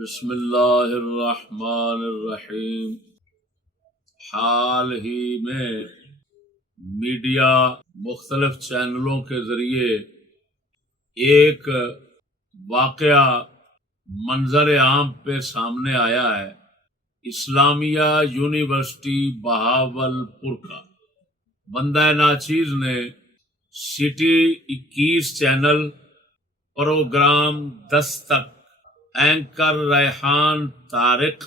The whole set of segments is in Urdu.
بسم اللہ الرحمن الرحیم۔ حال ہی میں میڈیا مختلف چینلوں کے ذریعے ایک واقعہ منظر عام پہ سامنے آیا ہے، اسلامیہ یونیورسٹی بہاولپور کا۔ بندہ ناچیز نے سٹی 21 چینل پروگرام 10 تک اینکر ریحان طارق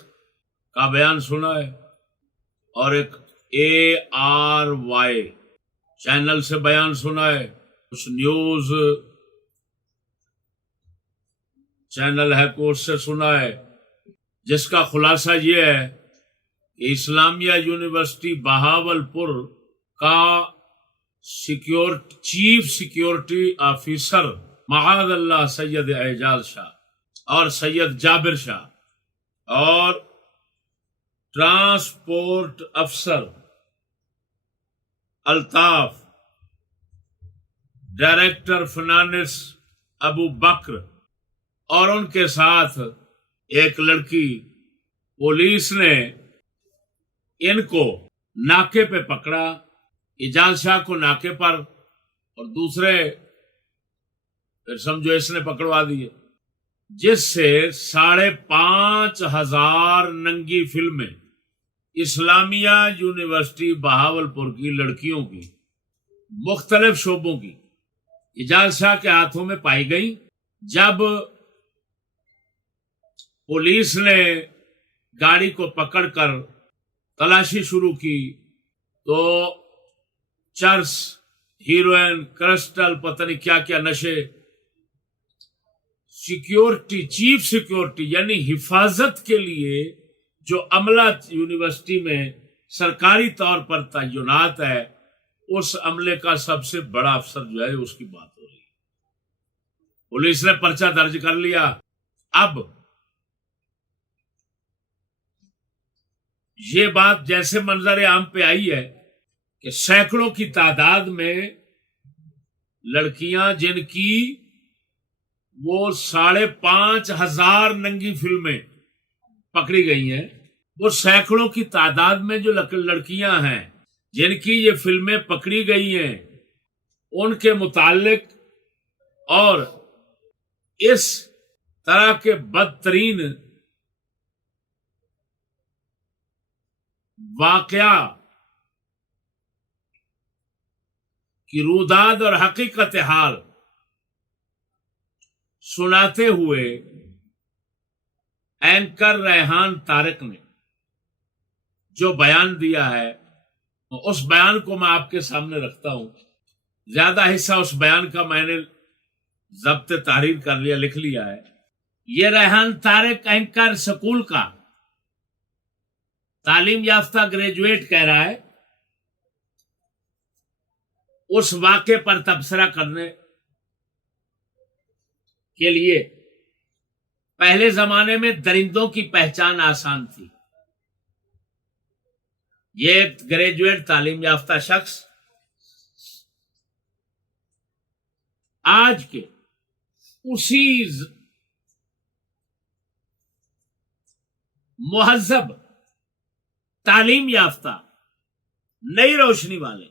کا بیان سنا ہے، اور ایک ARY چینل سے بیان سنا ہے، اس نیوز چینل ہے کو اس سے سنا ہے، جس کا خلاصہ یہ ہے کہ اسلامیہ یونیورسٹی بہاولپور کا چیف سیکیورٹی آفیسر معاذ اللہ سید اعجاز شاہ اور سید جابر شاہ اور ٹرانسپورٹ افسر الطاف، ڈائریکٹر فنانس ابو بکر اور ان کے ساتھ ایک لڑکی، پولیس نے ان کو ناکے پہ پکڑا، اعجاز شاہ کو ناکے پر، اور دوسرے پھر سمجھو اس نے پکڑوا دیے، جس سے 5,500 ننگی فلمیں اسلامیہ یونیورسٹی بہاولپور کی لڑکیوں کی مختلف شعبوں کی اعجاز شاہ کے ہاتھوں میں پائی گئی۔ جب پولیس نے گاڑی کو پکڑ کر تلاشی شروع کی تو چرس، ہیروئن، کرسٹل، پتہ نہیں کیا کیا نشے، سیکیورٹی، چیف سیکیورٹی یعنی حفاظت کے لیے جو عملہ یونیورسٹی میں سرکاری طور پر تعینات ہے، اس عملے کا سب سے بڑا افسر جو ہے اس کی بات ہو رہی ہے۔ پولیس نے پرچہ درج کر لیا۔ اب یہ بات جیسے منظر عام پہ آئی ہے کہ سینکڑوں کی تعداد میں لڑکیاں جن کی وہ 5,500 ننگی فلمیں پکڑی گئی ہیں، وہ سینکڑوں کی تعداد میں جو لڑکیاں ہیں جن کی یہ فلمیں پکڑی گئی ہیں، ان کے متعلق اور اس طرح کے بدترین واقعہ کی روداد اور حقیقت حال سناتے ہوئے اینکر ریحان طارق نے جو بیان دیا ہے، اس بیان کو میں آپ کے سامنے رکھتا ہوں۔ زیادہ حصہ اس بیان کا میں نے ضبط تحریر کر لیا، لکھ لیا ہے۔ یہ ریحان طارق اینکر سکول کا تعلیم یافتہ گریجویٹ کہہ رہا ہے، اس واقعے پر تبصرہ کرنے کے لیے پہلے زمانے میں درندوں کی پہچان آسان تھی۔ یہ ایک گریجویٹ تعلیم یافتہ شخص آج کے اسی مہذب، تعلیم یافتہ، نئی روشنی والے،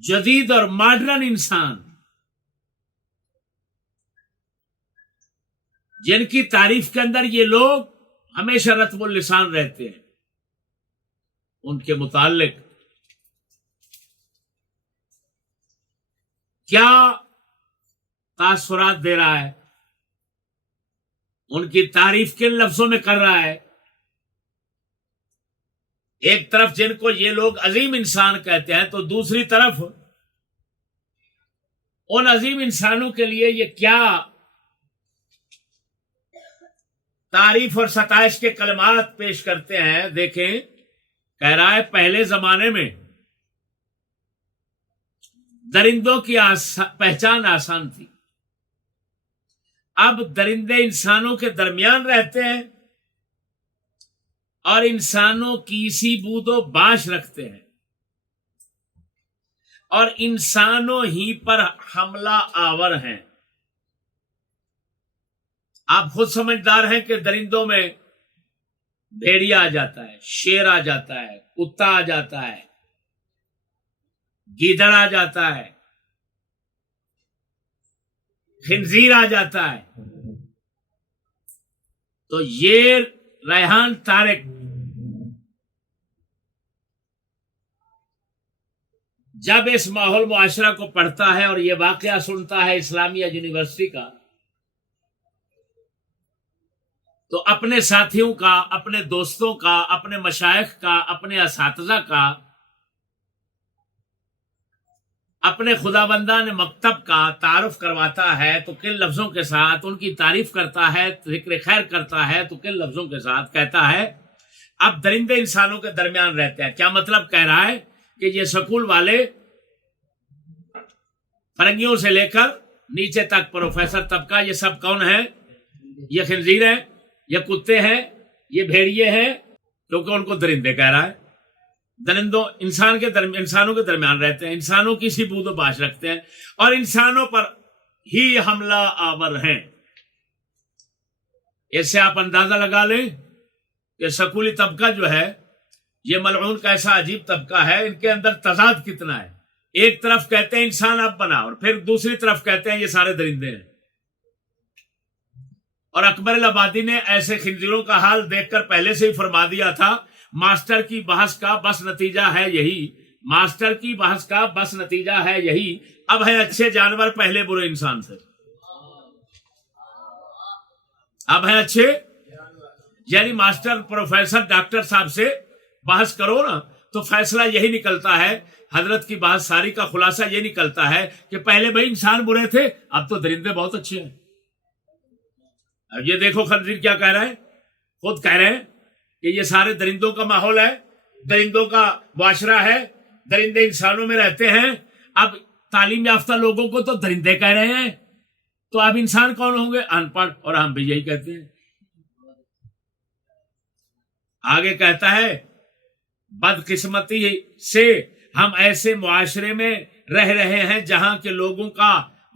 جدید اور ماڈرن انسان، جن کی تعریف کے اندر یہ لوگ ہمیشہ رطب اللسان رہتے ہیں، ان کے متعلق کیا تاثرات دے رہا ہے، ان کی تعریف کن لفظوں میں کر رہا ہے۔ ایک طرف جن کو یہ لوگ عظیم انسان کہتے ہیں، تو دوسری طرف ان عظیم انسانوں کے لیے یہ کیا تعریف اور ستائش کے کلمات پیش کرتے ہیں۔ دیکھیں، کہہ رہا ہے پہلے زمانے میں درندوں کی پہچان آسان تھی، اب درندے انسانوں کے درمیان رہتے ہیں اور انسانوں کی سی بود و باش رکھتے ہیں، اور انسانوں ہی پر حملہ آور ہیں۔ آپ خود سمجھدار ہیں کہ درندوں میں بھیڑیا آ جاتا ہے، شیر آ جاتا ہے، کتا آ جاتا ہے، گیدڑ آ جاتا ہے، خنزیر آ جاتا ہے. تو یہ ریحان طارق جب اس ماحول معاشرہ کو پڑھتا ہے اور یہ واقعہ سنتا ہے اسلامیہ یونیورسٹی کا، تو اپنے ساتھیوں کا، اپنے دوستوں کا، اپنے مشائخ کا، اپنے اساتذہ کا، اپنے خداوندان مکتب کا تعارف کرواتا ہے تو کن لفظوں کے ساتھ، ان کی تعریف کرتا ہے، ذکر خیر کرتا ہے تو کن لفظوں کے ساتھ کہتا ہے اب درندے انسانوں کے درمیان رہتے ہیں. کیا مطلب کہہ رہا ہے کہ یہ سکول والے فرنگیوں سے لے کر نیچے تک پروفیسر طبقہ یہ سب کون ہیں؟ یہ خنزیر ہیں، یہ کتے ہیں، یہ بھیڑیے ہیں، کیونکہ ان کو درندے کہہ رہا ہے. درندوں انسانوں کے درمیان رہتے ہیں، انسانوں کی سی بود و باش رکھتے ہیں اور انسانوں پر ہی حملہ آور ہیں. اس سے آپ اندازہ لگا لیں کہ سکولی طبقہ جو ہے یہ ملعون کا ایسا عجیب طبقہ ہے، ان کے اندر تضاد کتنا ہے. ایک طرف کہتے ہیں انسان اب بنا اور پھر دوسری طرف کہتے ہیں یہ سارے درندے ہیں. اور اکبر الآبادی نے ایسے خنزیروں کا حال دیکھ کر پہلے سے ہی فرما دیا تھا ماسٹر کی بحث کا بس نتیجہ ہے یہی، ماسٹر کی بحث کا بس نتیجہ ہے یہی، اب ہے اچھے جانور پہلے برے انسان سے. اب ہے اچھے، یعنی ماسٹر پروفیسر ڈاکٹر صاحب سے بحث کرو نا تو فیصلہ یہی نکلتا ہے، حضرت کی بات ساری کا خلاصہ یہ نکلتا ہے کہ پہلے بھائی انسان برے تھے، اب تو درندے بہت اچھے ہیں. اب یہ دیکھو خنزیر کیا کہہ رہا ہے، خود کہہ رہے ہیں کہ یہ سارے درندوں کا ماحول ہے، درندوں کا معاشرہ ہے، درندے انسانوں میں رہتے ہیں. اب تعلیم یافتہ لوگوں کو تو درندے کہہ رہے ہیں، تو اب انسان کون ہوں گے؟ ان پڑھ. اور ہم بھی یہی کہتے ہیں. آگے کہتا ہے بدقسمتی سے ہم ایسے معاشرے میں رہ رہے ہیں جہاں کے لوگوں کا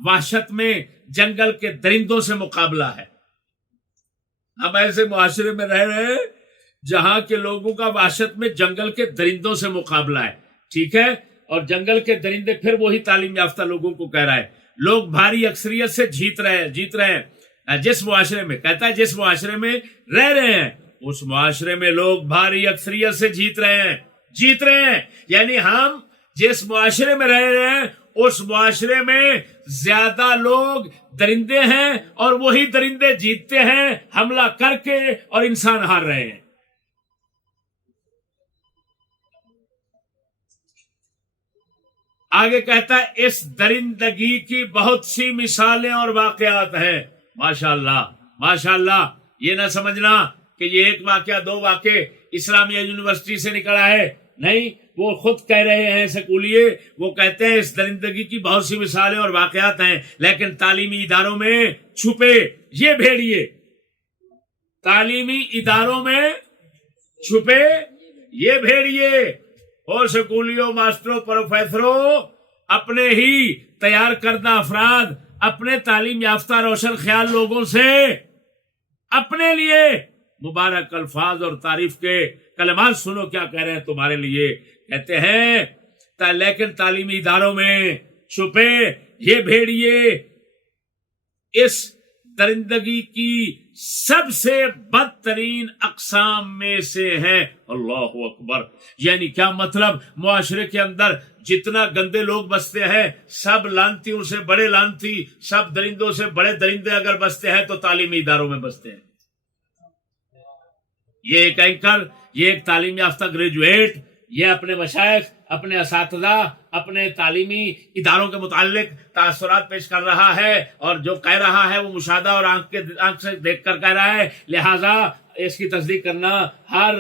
وحشت میں جنگل کے درندوں سے مقابلہ ہے. ہم ایسے معاشرے میں رہ رہے ہیں جہاں کے لوگوں کا وحشت میں جنگل کے درندوں سے مقابلہ ہے. ٹھیک ہے، اور جنگل کے درندے پھر وہی تعلیم یافتہ لوگوں کو کہہ رہا ہے. لوگ بھاری اکثریت سے جیت رہے ہیں. جس معاشرے میں کہتا ہے جس معاشرے میں رہ رہے ہیں اس معاشرے میں لوگ بھاری اکثریت سے جیت رہے ہیں. یعنی ہم جس معاشرے میں رہ رہے ہیں اس معاشرے میں زیادہ لوگ درندے ہیں اور وہی درندے جیتتے ہیں حملہ کر کے اور انسان ہار رہے ہیں. آگے کہتا ہے اس درندگی کی بہت سی مثالیں اور واقعات ہیں. ماشاءاللہ ماشاءاللہ. یہ نہ سمجھنا کہ یہ ایک واقعہ دو واقعے اسلامیہ یونیورسٹی سے نکلا ہے، نہیں، وہ خود کہہ رہے ہیں سکولیے، وہ کہتے ہیں اس درندگی کی بہت سی مثالیں اور واقعات ہیں، لیکن تعلیمی اداروں میں چھپے یہ بھیڑیے، تعلیمی اداروں میں چھپے یہ بھیڑیے اور سکولیوں، ماسٹروں، پروفیسروں، اپنے ہی تیار کردہ افراد، اپنے تعلیم یافتہ روشن خیال لوگوں سے اپنے لیے مبارک الفاظ اور تعریف کے کلمات سنو کیا کہہ رہے ہیں تمہارے لیے. کہتے ہیں لیکن تعلیمی اداروں میں چھپے یہ بھیڑیے اس درندگی کی سب سے بدترین اقسام میں سے ہیں. اللہ اکبر. یعنی کیا مطلب؟ معاشرے کے اندر جتنا گندے لوگ بستے ہیں سب لانتیوں سے بڑے لانتی، سب درندوں سے بڑے درندے اگر بستے ہیں تو تعلیمی اداروں میں بستے ہیں. یہ ایک اینکر، یہ ایک تعلیم یافتہ گریجویٹ، یہ اپنے مشائخ، اپنے اساتذہ، اپنے تعلیمی اداروں کے متعلق تاثرات پیش کر رہا ہے اور جو کہہ رہا ہے وہ مشاہدہ اور آنکھ سے دیکھ کر کہہ رہا ہے. لہذا اس کی تصدیق کرنا ہر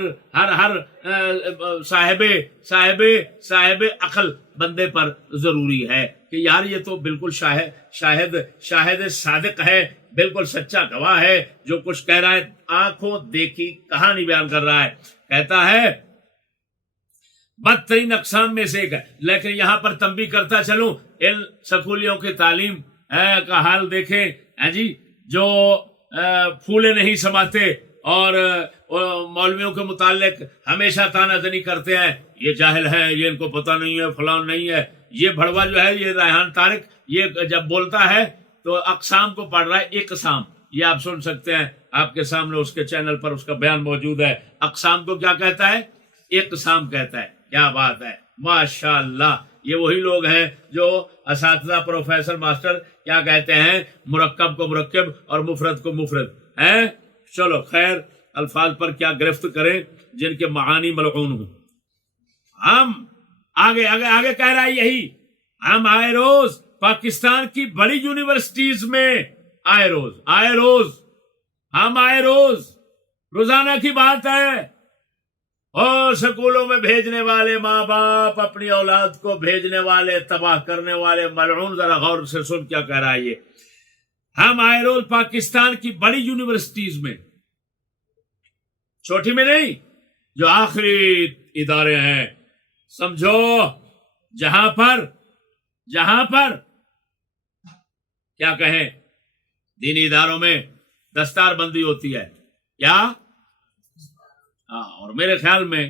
صاحب عقل بندے پر ضروری ہے کہ یار یہ تو بالکل شاہد صادق ہے، بالکل سچا گواہ ہے، جو کچھ کہہ رہا ہے آنکھوں دیکھی کہانی بیان کر رہا ہے. کہتا ہے بدترین اقسام میں سے ایک ہے. لیکن یہاں پر تنبیہ کرتا چلوں ان سکولیوں کی تعلیم کا حال دیکھیں جی، جو پھولے نہیں سماتے اور مولویوں کے متعلق ہمیشہ تانا زنی کرتے ہیں، یہ جاہل ہے، یہ ان کو پتہ نہیں ہے، فلان نہیں ہے. یہ بھڑوا جو ہے، یہ ریحان طارق، یہ جب بولتا ہے تو اقسام کو پڑھ رہا ہے. اقسام یہ آپ سن سکتے ہیں، آپ کے سامنے اس کے چینل پر اس کا بیان موجود ہے. اقسام کو کیا کہتا ہے؟ اقسام کہتا ہے. کیا بات ہے، ماشاء اللہ. یہ وہی لوگ ہیں جو اساتذہ، پروفیسر، ماسٹر کیا کہتے ہیں، مرکب کو مرکب اور مفرد کو مفرد ہے. چلو خیر، الفاظ پر کیا گرفت کریں جن کے معانی ملعون ہوں. ہم آگے آگے آگے کہہ رہا ہے یہی. ہم آئے روز پاکستان کی بڑی یونیورسٹیز میں آئے روز ہم آئے روز، روزانہ کی بات ہے. اور سکولوں میں بھیجنے والے ماں باپ، اپنی اولاد کو بھیجنے والے، تباہ کرنے والے ملعون، ذرا غور سے سن کیا کہہ رہا ہے یہ. ہم آئے روز پاکستان کی بڑی یونیورسٹیز میں، چھوٹی میں نہیں، جو آخری ادارے ہیں سمجھو، جہاں پر کیا کہیں، دینی اداروں میں دستار بندی ہوتی ہے کیا؟ اور میرے خیال میں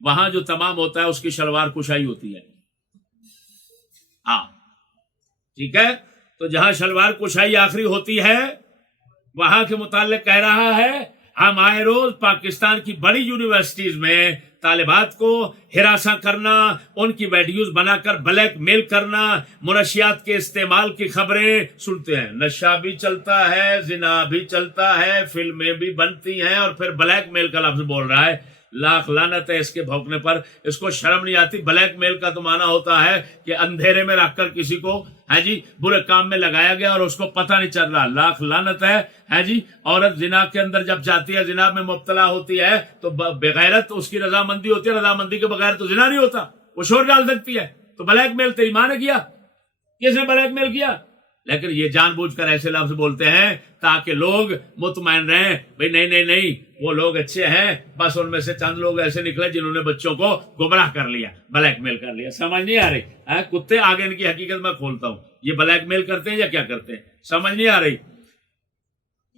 وہاں جو تمام ہوتا ہے اس کی شلوار کشائی ہوتی ہے. ٹھیک ہے، تو جہاں شلوار کشائی آخری ہوتی ہے وہاں کے متعلق کہہ رہا ہے ہم آئے روز پاکستان کی بڑی یونیورسٹیز میں طالبات کو ہراساں کرنا، ان کی ویڈیوز بنا کر بلیک میل کرنا، منشیات کے استعمال کی خبریں سنتے ہیں. نشہ بھی چلتا ہے، زنا بھی چلتا ہے، فلمیں بھی بنتی ہیں، اور پھر بلیک میل کا لفظ بول رہا ہے. لاکھ لعنت ہے اس کے بھونکنے پر. اس کو شرم نہیں آتی؟ بلیک میل کا تو معنی ہوتا ہے کہ اندھیرے میں رکھ کر کسی کو برے کام میں لگایا گیا اور اس کو پتہ نہیں چل رہا. لاکھ لعنت ہے عورت زنا کے اندر جب جاتی ہے، زنا میں مبتلا ہوتی ہے، تو بغیرت اس کی رضامندی ہوتی ہے. رضامندی کے بغیر تو زنا نہیں ہوتا، وہ شور ڈال سکتی ہے. تو بلیک میل تیری ماں نے کیا؟ کس نے بلیک میل کیا؟ لیکن یہ جان بوجھ کر ایسے لفظ بولتے ہیں تاکہ لوگ مطمئن رہیں، بھئی نہیں وہ لوگ اچھے ہیں، بس ان میں سے چند لوگ ایسے نکلے جنہوں نے بچوں کو گمراہ کر لیا، بلیک میل کر لیا. سمجھ نہیں آ رہی؟ کتے آگے ان کی حقیقت میں کھولتا ہوں. یہ بلیک میل کرتے ہیں یا کیا کرتے ہیں؟ سمجھ نہیں آ رہی؟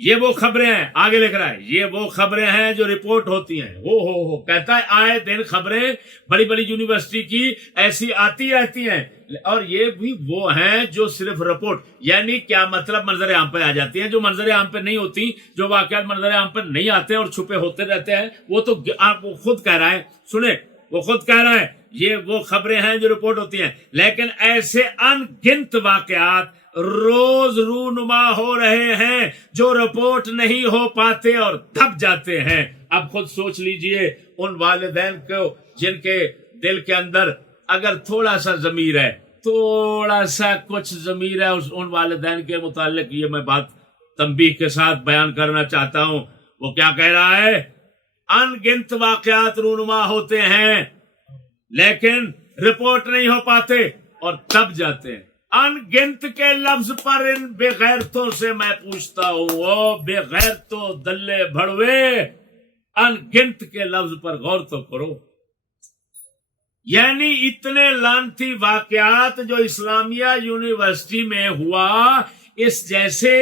یہ وہ خبریں ہیں، آگے لکھ رہا ہے، یہ وہ خبریں ہیں جو رپورٹ ہوتی ہیں. ہو کہتا ہے آئے دن خبریں بڑی بڑی یونیورسٹی کی ایسی آتی رہتی ہیں، اور یہ بھی وہ ہیں جو صرف رپورٹ، یعنی کیا مطلب، منظر عام پہ آ جاتی ہیں. جو منظر عام پہ نہیں ہوتی، جو واقعات منظر عام پہ نہیں آتے اور چھپے ہوتے رہتے ہیں، وہ تو آپ خود کہہ رہا ہے. سنیں، وہ خود کہہ رہا ہے یہ وہ خبریں ہیں جو رپورٹ ہوتی ہیں. لیکن ایسے ان گنت واقعات روز رونما ہو رہے ہیں جو رپورٹ نہیں ہو پاتے اور دب جاتے ہیں. اب خود سوچ لیجئے ان والدین کو جن کے دل کے اندر اگر تھوڑا سا ضمیر ہے، تھوڑا سا کچھ ضمیر ہے، ان والدین کے متعلق یہ میں بات تنبیہ کے ساتھ بیان کرنا چاہتا ہوں. وہ کیا کہہ رہا ہے؟ ان گنت واقعات رونما ہوتے ہیں لیکن رپورٹ نہیں ہو پاتے اور دب جاتے ہیں. ان گنت کے لفظ پر ان بے غیرتوں سے میں پوچھتا ہوں، او بے غیرتوں، دلے بھڑوے، ان گنت کے لفظ پر غور تو کرو. یعنی اتنے لعنتی واقعات جو اسلامیہ یونیورسٹی میں ہوا، اس جیسے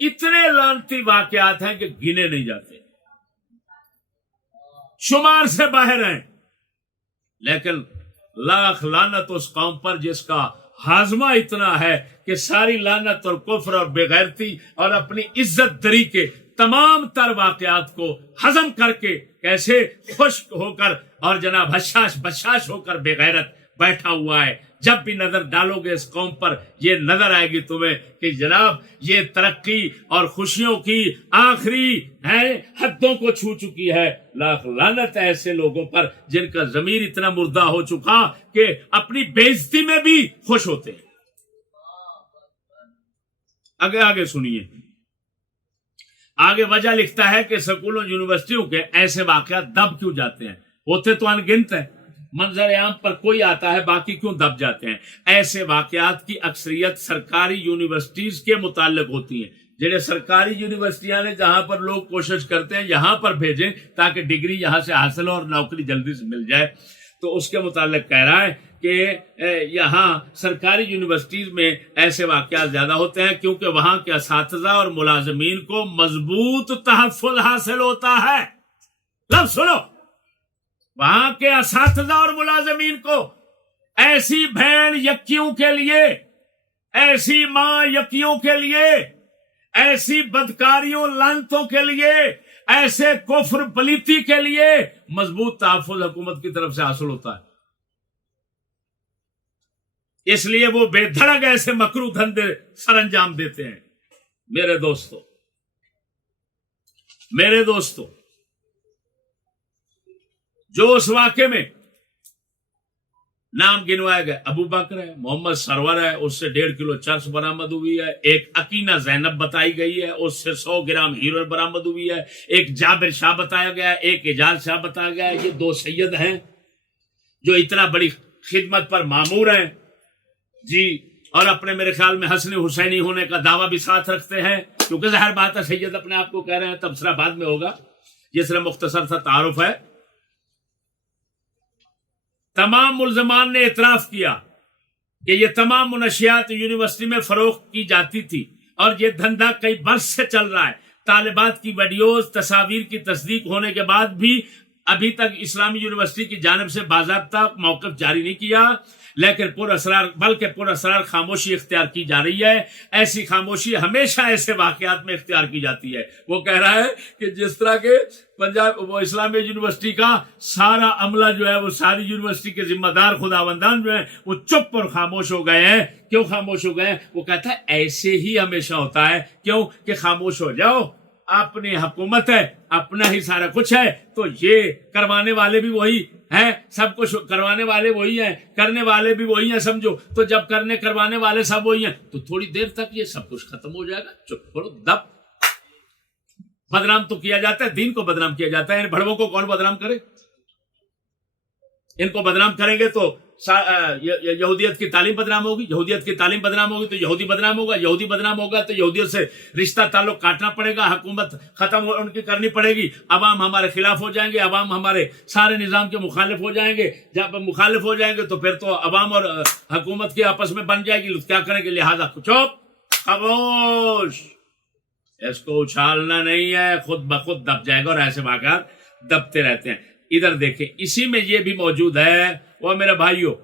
اتنے لعنتی واقعات ہیں کہ گنے نہیں جاتے، شمار سے باہر ہیں. لیکن لاکھ لعنت اس قوم پر جس کا ہاضمہ اتنا ہے کہ ساری لعنت اور کفر اور بے غیرتی اور اپنی عزت دری کے تمام تر واقعات کو ہضم کر کے کیسے خشک ہو کر اور جناب بشاش ہو کر بے غیرت بیٹھا ہوا ہے. جب بھی نظر ڈالو گے اس قوم پر یہ نظر آئے گی تمہیں کہ جناب یہ ترقی اور خوشیوں کی آخری حدوں کو چھو چکی ہے. لاکھ لعنت ہے ایسے لوگوں پر جن کا ضمیر اتنا مردہ ہو چکا کہ اپنی بے عزتی میں بھی خوش ہوتے ہیں. آگے سنیے، آگے وجہ لکھتا ہے کہ سکولوں یونیورسٹیوں کے ایسے واقعات دب کیوں جاتے ہیں؟ ہوتے تو ان گنت ہیں، منظر عام پر کوئی آتا ہے، باقی کیوں دب جاتے ہیں؟ ایسے واقعات کی اکثریت سرکاری یونیورسٹیز کے متعلق ہوتی ہیں. جنہیں سرکاری یونیورسٹیاں نے جہاں پر لوگ کوشش کرتے ہیں یہاں پر بھیجیں تاکہ ڈگری یہاں سے حاصل ہو اور نوکری جلدی سے مل جائے. تو اس کے متعلق کہہ رہا ہے کہ یہاں سرکاری یونیورسٹیز میں ایسے واقعات زیادہ ہوتے ہیں کیونکہ وہاں کے اساتذہ اور ملازمین کو مضبوط تحفظ حاصل ہوتا ہے. لفظ سنو، وہاں کے اساتذہ اور ملازمین کو ایسی بہن یکیوں کے لیے، ایسی ماں یکیوں کے لیے، ایسی بدکاریوں لعنتوں کے لیے، ایسے کفر پلیتی کے لیے مضبوط تحفظ حکومت کی طرف سے حاصل ہوتا ہے. اس لیے وہ بے دھڑک ایسے مکروہ دھندے سر انجام دیتے ہیں. میرے دوستو جو اس واقعے میں نام گنوائے گئے، ابو بکر ہے، محمد سرور ہے، اس سے 1.5 کلو چرس برآمد ہوئی ہے، ایک اکینہ زینب بتائی گئی ہے، اس سے 100 گرام ہیروئن برآمد ہوئی ہے، ایک جابر شاہ بتایا گیا ہے، ایک اعجاز شاہ بتایا گیا ہے. یہ 2 سید ہیں جو اتنا بڑی خدمت پر مامور ہیں جی، اور اپنے میرے خیال میں حسن حسینی ہونے کا دعویٰ بھی ساتھ رکھتے ہیں، کیونکہ ظاہر بات ہے سید اپنے آپ کو کہہ رہے ہیں، تبصرہ بعد میں ہوگا، یہ صرف مختصر سا تعارف ہے. تمام ملزمان نے اعتراف کیا کہ یہ تمام منشیات یونیورسٹی میں فروخت کی جاتی تھی اور یہ دھندا کئی برس سے چل رہا ہے. طالبات کی ویڈیوز، تصاویر کی تصدیق ہونے کے بعد بھی ابھی تک اسلامی یونیورسٹی کی جانب سے باضابطہ موقف جاری نہیں کیا، لیکن پر اسرار خاموشی اختیار کی جا رہی ہے. ایسی خاموشی ہمیشہ ایسے واقعات میں اختیار کی جاتی ہے. وہ کہہ رہا ہے کہ جس طرح کے پنجاب وہ اسلامی یونیورسٹی کا سارا عملہ جو ہے، وہ ساری یونیورسٹی کے ذمہ دار خداوندان جو ہیں وہ چپ اور خاموش ہو گئے ہیں. کیوں خاموش ہو گئے ہیں؟ وہ کہتا ہے ایسے ہی ہمیشہ ہوتا ہے. کیوں کہ خاموش ہو جاؤ، اپنی حکومت ہے، اپنا ہی سارا کچھ ہے، تو یہ کروانے والے بھی وہی ہیں، سب کچھ کروانے والے وہی ہیں، کرنے والے بھی وہی ہیں، سمجھو. تو جب کروانے والے سب وہی ہیں تو تھوڑی دیر تک یہ سب کچھ ختم ہو جائے گا. چپ کرو، دب. بدنام تو کیا جاتا ہے، دین کو بدنام کیا جاتا ہے. ان بڑووں کو کون بدنام کرے؟ ان کو بدنام کریں گے تو یہودیت کی تعلیم بدنام ہوگی، یہودیت کی تعلیم بدنام ہوگی تو یہودی بدنام ہوگا، یہودی بدنام ہوگا تو یہودیت سے رشتہ تعلق کاٹنا پڑے گا، حکومت ختم ان کی کرنی پڑے گی، عوام ہمارے خلاف ہو جائیں گے، عوام ہمارے سارے نظام کے مخالف ہو جائیں گے. جب مخالف ہو جائیں گے تو پھر تو عوام اور حکومت کی آپس میں بن جائے گی. کیا کریں گے؟ لہذا چپ، خاموش. اس کو اچھالنا نہیں ہے، خود بخود دب جائے گا. اور ایسے واقعات دبتے رہتے ہیں. ادھر دیکھیں، اسی میں یہ بھی موجود ہے. وہ میرے بھائیوں،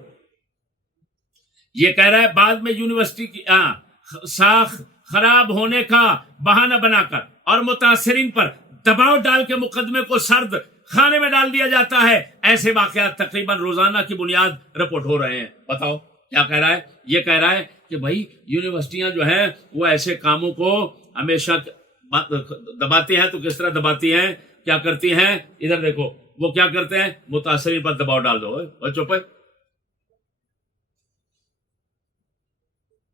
یہ کہہ رہا ہے بعد میں یونیورسٹی کی ساخ خراب ہونے کا بہانہ بنا کر اور متاثرین پر دباؤ ڈال کے مقدمے کو سرد خانے میں ڈال دیا جاتا ہے. ایسے واقعات تقریباً روزانہ کی بنیاد رپورٹ ہو رہے ہیں. بتاؤ کیا کہہ رہا ہے؟ یہ کہہ رہا ہے کہ بھائی یونیورسٹیاں جو ہیں وہ ایسے کاموں کو ہمیشہ دباتی ہیں. تو کس طرح دباتی ہیں، کیا کرتی ہیں؟ ادھر دیکھو، وہ کیا کرتے ہیں؟ متاثرین پر دباؤ ڈال دو. چپ ہے،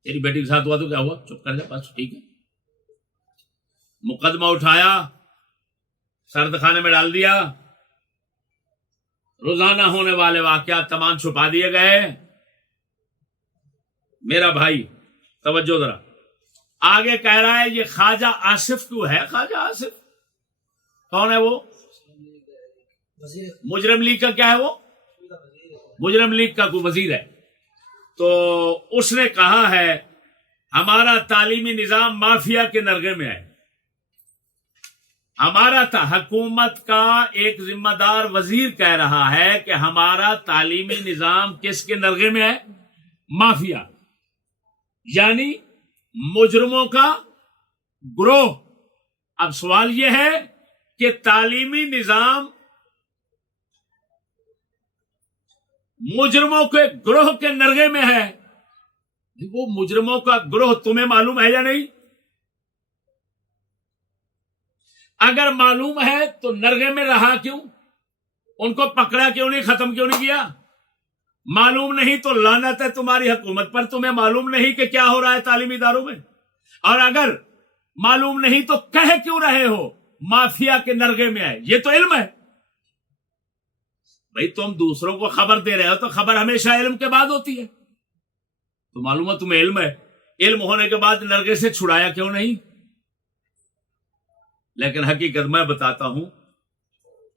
تیری بیٹی کے ساتھ ہوا تو کیا ہوا؟ چپ کر جا، بس ٹھیک ہے. مقدمہ اٹھایا، سرد خانے میں ڈال دیا. روزانہ ہونے والے واقعات تمام چھپا دیے گئے. میرا بھائی توجہ ذرا، آگے کہہ رہا ہے یہ خواجہ آصف کیوں ہے؟ خواجہ آصف کون ہے؟ وہ مجرم لیگ کا کیا ہے؟ وہ مجرم لیگ کا کوئی وزیر ہے. تو اس نے کہا ہے ہمارا تعلیمی نظام مافیا کے نرغے میں ہے. ہمارا حکومت کا ایک ذمہ دار وزیر کہہ رہا ہے کہ ہمارا تعلیمی نظام کس کے نرغے میں ہے؟ مافیا، یعنی مجرموں کا گروہ. اب سوال یہ ہے کہ تعلیمی نظام مجرموں کے گروہ کے نرغے میں ہے. وہ مجرموں کا گروہ تمہیں معلوم ہے یا نہیں؟ اگر معلوم ہے تو نرغے میں رہا کیوں؟ ان کو پکڑا کیوں نہیں؟ ختم کیوں نہیں کیا؟ معلوم نہیں تو لعنت ہے تمہاری حکومت پر. تمہیں معلوم نہیں کہ کیا ہو رہا ہے تعلیمی اداروں میں. اور اگر معلوم نہیں تو کہہ کیوں رہے ہو مافیا کے نرغے میں ہے؟ یہ تو علم ہے بھائی. تم دوسروں کو خبر دے رہے ہو تو خبر ہمیشہ علم کے بعد ہوتی ہے. تو معلوم ہے تمہیں علم ہے، علم ہونے کے بعد نرغے سے چھڑایا کیوں نہیں؟ لیکن حقیقت میں بتاتا ہوں،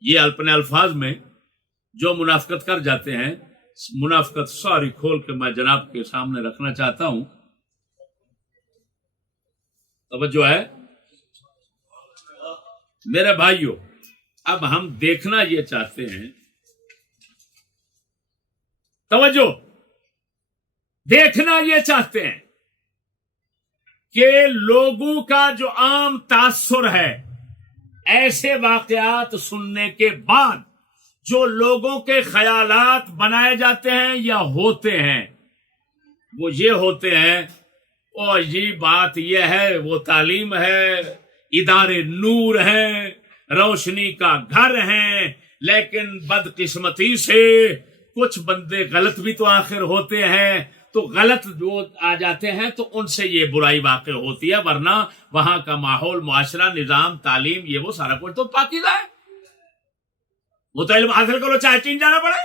یہ اپنے الفاظ میں جو منافقت کر جاتے ہیں، منافقت ساری کھول کے میں جناب کے سامنے رکھنا چاہتا ہوں. توجہ ہے میرے بھائیوں. اب ہم دیکھنا یہ چاہتے ہیں، توجہ، دیکھنا یہ چاہتے ہیں کہ لوگوں کا جو عام تاثر ہے ایسے واقعات سننے کے بعد جو لوگوں کے خیالات بنائے جاتے ہیں یا ہوتے ہیں وہ یہ ہوتے ہیں، اور یہ بات یہ ہے، وہ تعلیم ہے، ادارے نور ہیں، روشنی کا گھر ہیں، لیکن بدقسمتی سے کچھ بندے غلط بھی تو آخر ہوتے ہیں، تو غلط جو آ جاتے ہیں تو ان سے یہ برائی واقع ہوتی ہے، ورنہ وہاں کا ماحول، معاشرہ، نظام، تعلیم، یہ وہ سارا کچھ تو پاکیزہ ہے. وہ تو علم حاصل کرو چاہے چین جانا پڑے.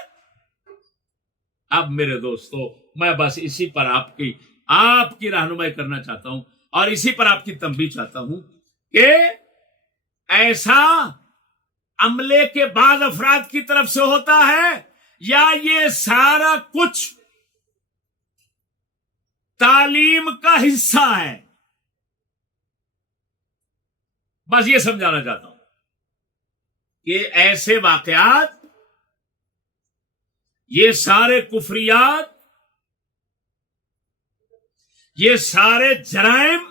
اب میرے دوستو، میں بس اسی پر آپ کی رہنمائی کرنا چاہتا ہوں اور اسی پر آپ کی تنبیہ چاہتا ہوں کہ ایسا عملے کے بعض افراد کی طرف سے ہوتا ہے یا یہ سارا کچھ تعلیم کا حصہ ہے. بس یہ سمجھانا چاہتا ہوں کہ ایسے واقعات، یہ سارے کفریات، یہ سارے جرائم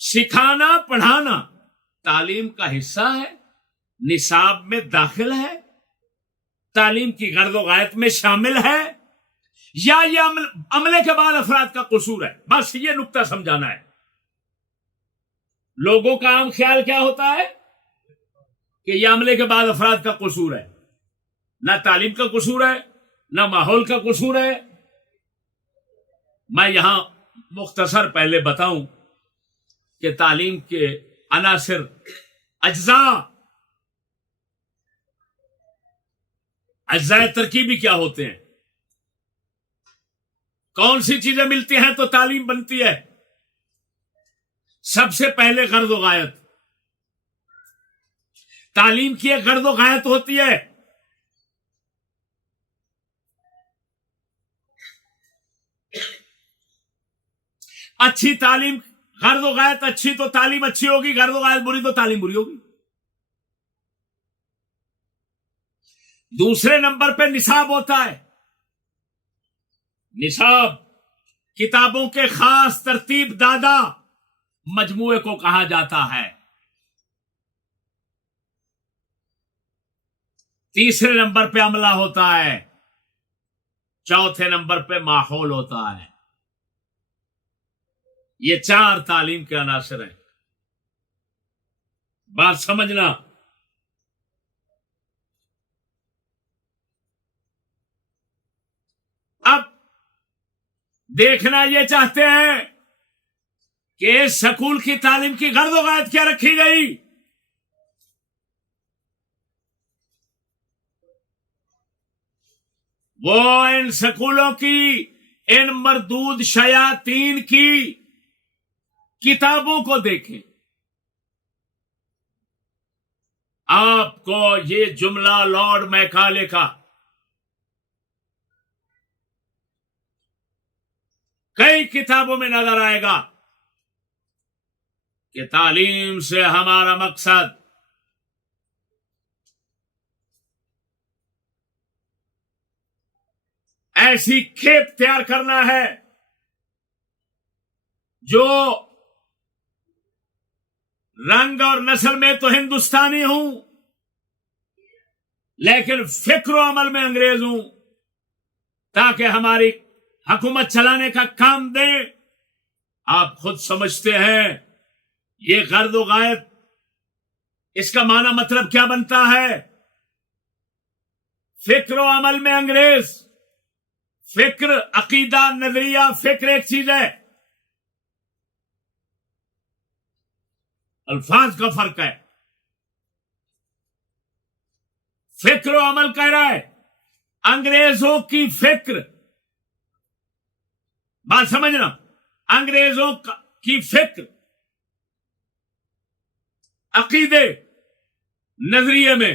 سکھانا پڑھانا تعلیم کا حصہ ہے، نصاب میں داخل ہے، تعلیم کی غرض و غایت میں شامل ہے، یا یہ عملے کے بعد افراد کا قصور ہے. بس یہ نقطہ سمجھانا ہے. لوگوں کا عام خیال کیا ہوتا ہے کہ یہ عملے کے بعد افراد کا قصور ہے، نہ تعلیم کا قصور ہے، نہ ماحول کا قصور ہے. میں یہاں مختصر پہلے بتاؤں کہ تعلیم کے عناصر، اجزاء ترکیبی کیا ہوتے ہیں، کون سی چیزیں ملتی ہیں تو تعلیم بنتی ہے. سب سے پہلے غرض و غایت. تعلیم کی ایک غرض و غایت ہوتی ہے. اچھی تعلیم، غرض و غایت اچھی تو تعلیم اچھی ہوگی، غرض و غایت بری تو تعلیم بری ہوگی. دوسرے نمبر پہ نصاب ہوتا ہے. نصاب کتابوں کے خاص ترتیب دادا مجموعے کو کہا جاتا ہے. تیسرے نمبر پہ عملہ ہوتا ہے. چوتھے نمبر پہ ماحول ہوتا ہے. یہ چار تعلیم کے عناصر ہیں. بات سمجھنا. اب دیکھنا یہ چاہتے ہیں کہ سکول کی تعلیم کی غرض و غایت کیا رکھی گئی. وہ ان سکولوں کی، ان مردود شیاطین کی کتابوں کو دیکھیں. آپ کو یہ جملہ لارڈ میکالے کا کئی کتابوں میں نظر آئے گا کہ تعلیم سے ہمارا مقصد ایسی کھیپ تیار کرنا ہے جو رنگ اور نسل میں تو ہندوستانی ہوں لیکن فکر و عمل میں انگریز ہوں، تاکہ ہماری حکومت چلانے کا کام دیں. آپ خود سمجھتے ہیں یہ غرض و غایت، اس کا معنی مطلب کیا بنتا ہے. فکر و عمل میں انگریز. فکر، عقیدہ، نظریہ، فکر ایک چیز ہے، الفاظ کا فرق ہے. فکر و عمل کہہ رہا ہے انگریزوں کی فکر. بات سمجھنا، انگریزوں کی فکر، عقیدے، نظریے میں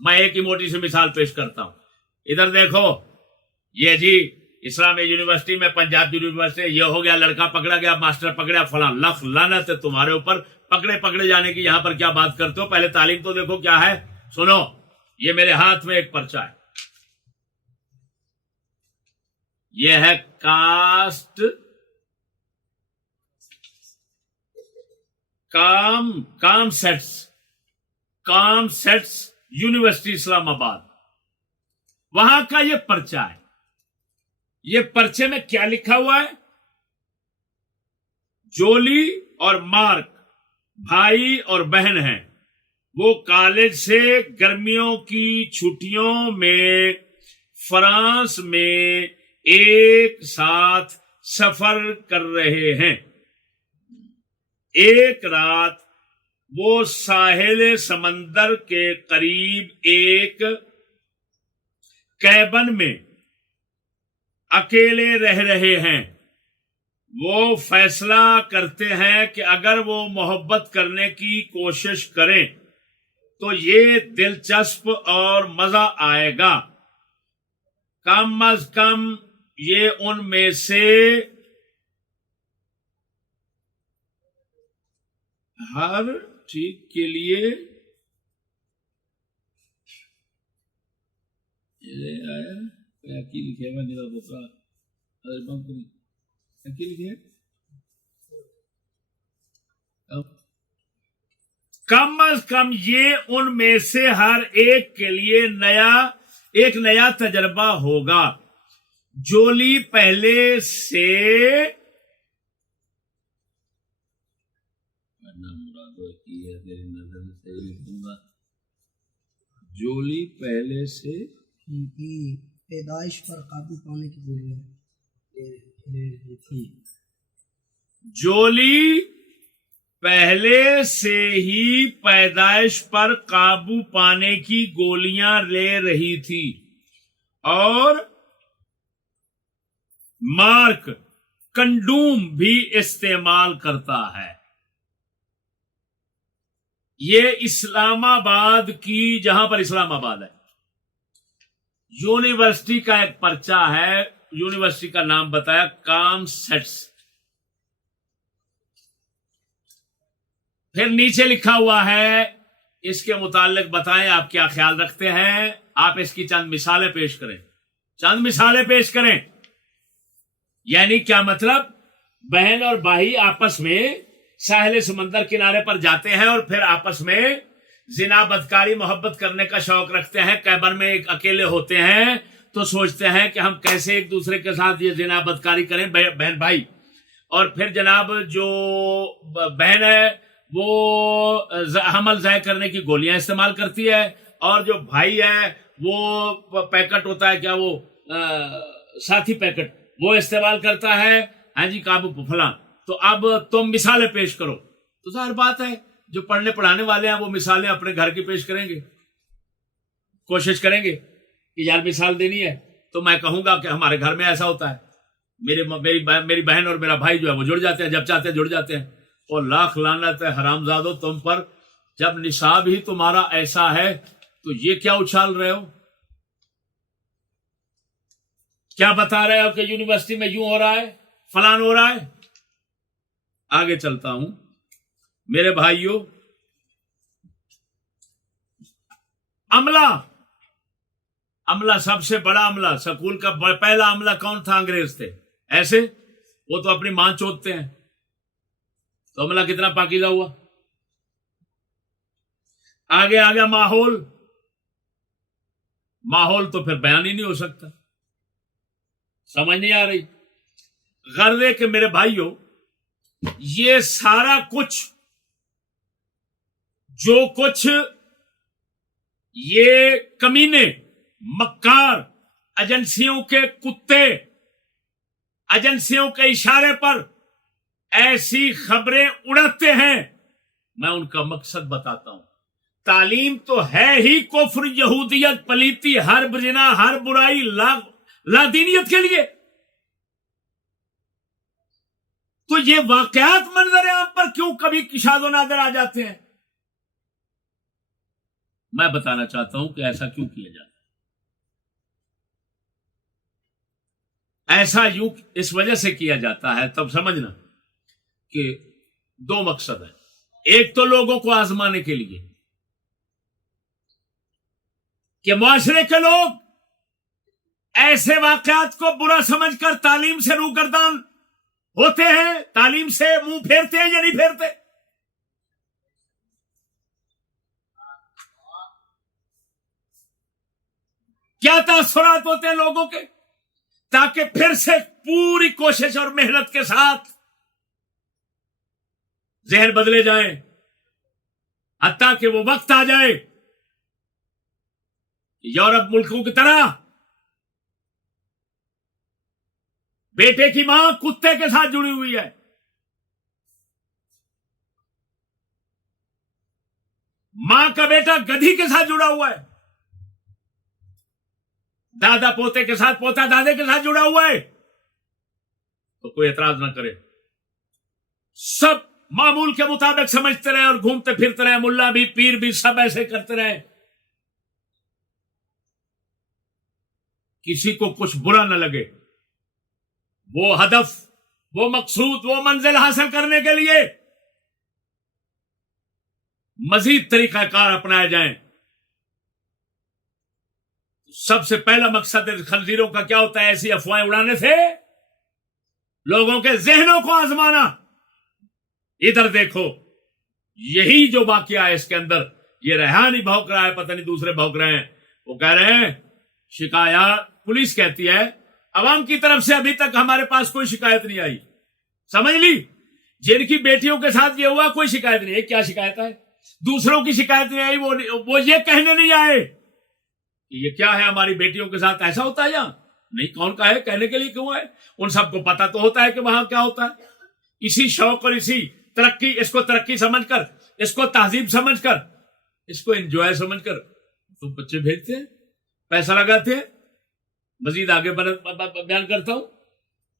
میں ایک ہی موٹی سی مثال پیش کرتا ہوں. ادھر دیکھو, یہ جی اسلامیہ یونیورسٹی میں, پنجاب یونیورسٹی, یہ ہو گیا, لڑکا پکڑا گیا, ماسٹر پکڑا, فلاں, لکھ لعنت ہے تمہارے اوپر. پکڑے جانے کی یہاں پر کیا بات کرتے ہو؟ پہلے تعلیم تو دیکھو کیا ہے. سنو, یہ میرے ہاتھ میں ایک پرچہ ہے, یہ ہے کاسٹ کام سیٹس یونیورسٹی اسلام آباد, وہاں کا یہ پرچہ ہے. یہ پرچے میں کیا لکھا ہوا ہے؟ جولی اور مارک بھائی اور بہن ہیں. وہ کالج سے گرمیوں کی چھٹیوں میں فرانس میں ایک ساتھ سفر کر رہے ہیں. ایک رات وہ ساحل سمندر کے قریب ایک کیبن میں اکیلے رہ رہے ہیں. وہ فیصلہ کرتے ہیں کہ اگر وہ محبت کرنے کی کوشش کریں تو یہ دلچسپ اور مزہ آئے گا. کم از کم یہ ان میں سے ہر ٹھیک کے لیے کم از کم یہ ان میں سے ہر ایک کے لیے ایک نیا تجربہ ہوگا. جولی پہلے سے پیدائش پر قابو پانے کی گولیاں لے رہی تھی. جولی پہلے سے ہی پیدائش پر قابو پانے کی گولیاں لے رہی تھی اور مارک کنڈوم بھی استعمال کرتا ہے. یہ اسلام آباد کی, جہاں پر اسلام آباد ہے, یونیورسٹی کا ایک پرچہ ہے. یونیورسٹی کا نام بتایا, کام سیٹس. پھر نیچے لکھا ہوا ہے, اس کے متعلق بتائیں آپ کیا خیال رکھتے ہیں. آپ اس کی چند مثالیں پیش کریں. یعنی کیا مطلب؟ بہن اور بھائی آپس میں ساحل سمندر کنارے پر جاتے ہیں اور پھر آپس میں زنا بدکاری محبت کرنے کا شوق رکھتے ہیں. کیبن میں ایک اکیلے ہوتے ہیں تو سوچتے ہیں کہ ہم کیسے ایک دوسرے کے ساتھ یہ زنا بدکاری کریں, بہن بھائی. اور پھر جناب جو بہن ہے وہ حمل ضائع کرنے کی گولیاں استعمال کرتی ہے, اور جو بھائی ہے وہ پیکٹ ہوتا ہے, کیا وہ ساتھی پیکٹ, وہ استعمال کرتا ہے. ہاں جی, قابو فلاں. تو اب تم مثالیں پیش کرو. تو ظاہر بات ہے جو پڑھنے پڑھانے والے ہیں وہ مثالیں اپنے گھر کی پیش کریں گے, کوشش کریں گے کہ یار مثال دینی ہے تو میں کہوں گا کہ ہمارے گھر میں ایسا ہوتا ہے, میری بہن اور میرا بھائی جو ہے وہ جڑ جاتے ہیں, جب چاہتے ہیں جڑ جاتے ہیں. اور لاکھ لعنت ہے حرامزادو تم پر, جب نصاب ہی تمہارا ایسا ہے تو یہ کیا اچھال رہے ہو؟ کیا بتا رہے ہو کہ یونیورسٹی میں یوں ہو رہا ہے, فلان ہو رہا ہے. آگے چلتا ہوں میرے بھائیوں. عملہ سب سے بڑا عملہ, سکول کا پہلا عملہ کون تھا؟ انگریز تھے. ایسے وہ تو اپنی ماں چوتتے ہیں, تو عملہ کتنا پاکیزہ ہوا. آگے آ گیا ماحول تو پھر بیان ہی نہیں ہو سکتا. سمجھ نہیں آ رہی؟ غرض کہ میرے بھائیوں یہ سارا کچھ جو کچھ یہ کمینے مکار ایجنسیوں کے کتے ایجنسیوں کے اشارے پر ایسی خبریں اڑاتے ہیں, میں ان کا مقصد بتاتا ہوں. تعلیم تو ہے ہی کفر, یہودیت, پلیتی, ہر زنا, ہر برائی, لادینیت کے لیے. تو یہ واقعات منظر عام پر کیوں کبھی شاد و نادر آ جاتے ہیں؟ میں بتانا چاہتا ہوں کہ ایسا کیوں کیا جاتا ہے. ایسا یوں اس وجہ سے کیا جاتا ہے، تب سمجھنا کہ دو مقصد ہیں. ایک تو لوگوں کو آزمانے کے لیے کہ معاشرے کے لوگ ایسے واقعات کو برا سمجھ کر تعلیم سے روگردان ہوتے ہیں، تعلیم سے منہ پھیرتے ہیں یا نہیں پھیرتے. کیا تاثرات ہوتے ہیں لوگوں کے، تاکہ پھر سے پوری کوشش اور محنت کے ساتھ ذہن بدلے جائیں، حتیٰ کہ وہ وقت آ جائے یورپ ملکوں کی طرح بیٹے کی ماں کتے کے ساتھ جڑی ہوئی ہے، ماں کا بیٹا گدھی کے ساتھ جڑا ہوا ہے، دادا پوتے کے ساتھ، پوتا دادے کے ساتھ جڑا ہوا ہے، تو کوئی اعتراض نہ کرے. سب معمول کے مطابق سمجھتے رہے اور گھومتے پھرتے رہے، ملا بھی پیر بھی سب ایسے کرتے رہے، کسی کو کچھ برا نہ لگے. وہ ہدف، وہ مقصود، وہ منزل حاصل کرنے کے لیے مزید طریقہ کار اپنائے جائیں. سب سے پہلا مقصد خنزیروں کا کیا ہوتا ہے؟ ایسی افواہیں اڑانے سے لوگوں کے ذہنوں کو آزمانا. ادھر دیکھو، یہی جو واقعہ ہے اس کے اندر، یہ ریحان ہی بھونک رہا ہے، پتہ نہیں دوسرے بھونک رہے ہیں. وہ کہہ رہے ہیں شکایات، پولیس کہتی ہے عوام کی طرف سے ابھی تک ہمارے پاس کوئی شکایت نہیں آئی. سمجھ لی؟ جن کی بیٹیوں کے ساتھ یہ ہوا کوئی شکایت نہیں ہے. کیا شکایت ہے؟ دوسروں کی شکایت نہیں آئی. وہ یہ کہنے نہیں آئے کہ یہ کیا ہے ہماری بیٹیوں کے ساتھ ایسا ہوتا ہے یا نہیں. کون کا ہے؟ کہنے کے لیے کیوں ہے؟ ان سب کو پتا تو ہوتا ہے کہ وہاں کیا ہوتا ہے. اسی شوق اور اسی ترقی، اس کو ترقی سمجھ کر، اس کو تہذیب سمجھ کر، اس کو انجوائے سمجھ کر تو بچے بھیجتے ہیں، پیسہ لگاتے ہیں. مزید آگے بیان کرتا ہوں.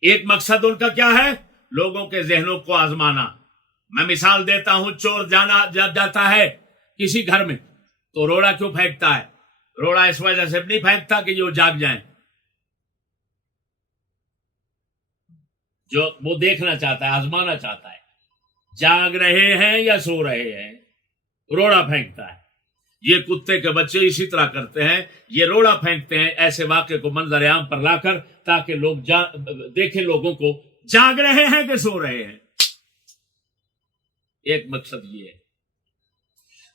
ایک مقصد ان کا کیا ہے؟ لوگوں کے ذہنوں کو آزمانا. میں مثال دیتا ہوں. چور جب جاتا ہے کسی گھر میں تو روڑا کیوں پھینکتا ہے؟ روڑا اس وجہ سے نہیں پھینکتا کہ یہ جاگ جائیں. جو وہ دیکھنا چاہتا ہے، آزمانا چاہتا ہے جاگ رہے ہیں یا سو رہے ہیں، روڑا پھینکتا ہے. یہ کتے کے بچے اسی طرح کرتے ہیں، یہ روڑا پھینکتے ہیں ایسے واقعے کو منظر عام پر لا کر، تاکہ لوگ دیکھیں لوگوں کو جاگ رہے ہیں کہ سو رہے ہیں. ایک مقصد یہ ہے.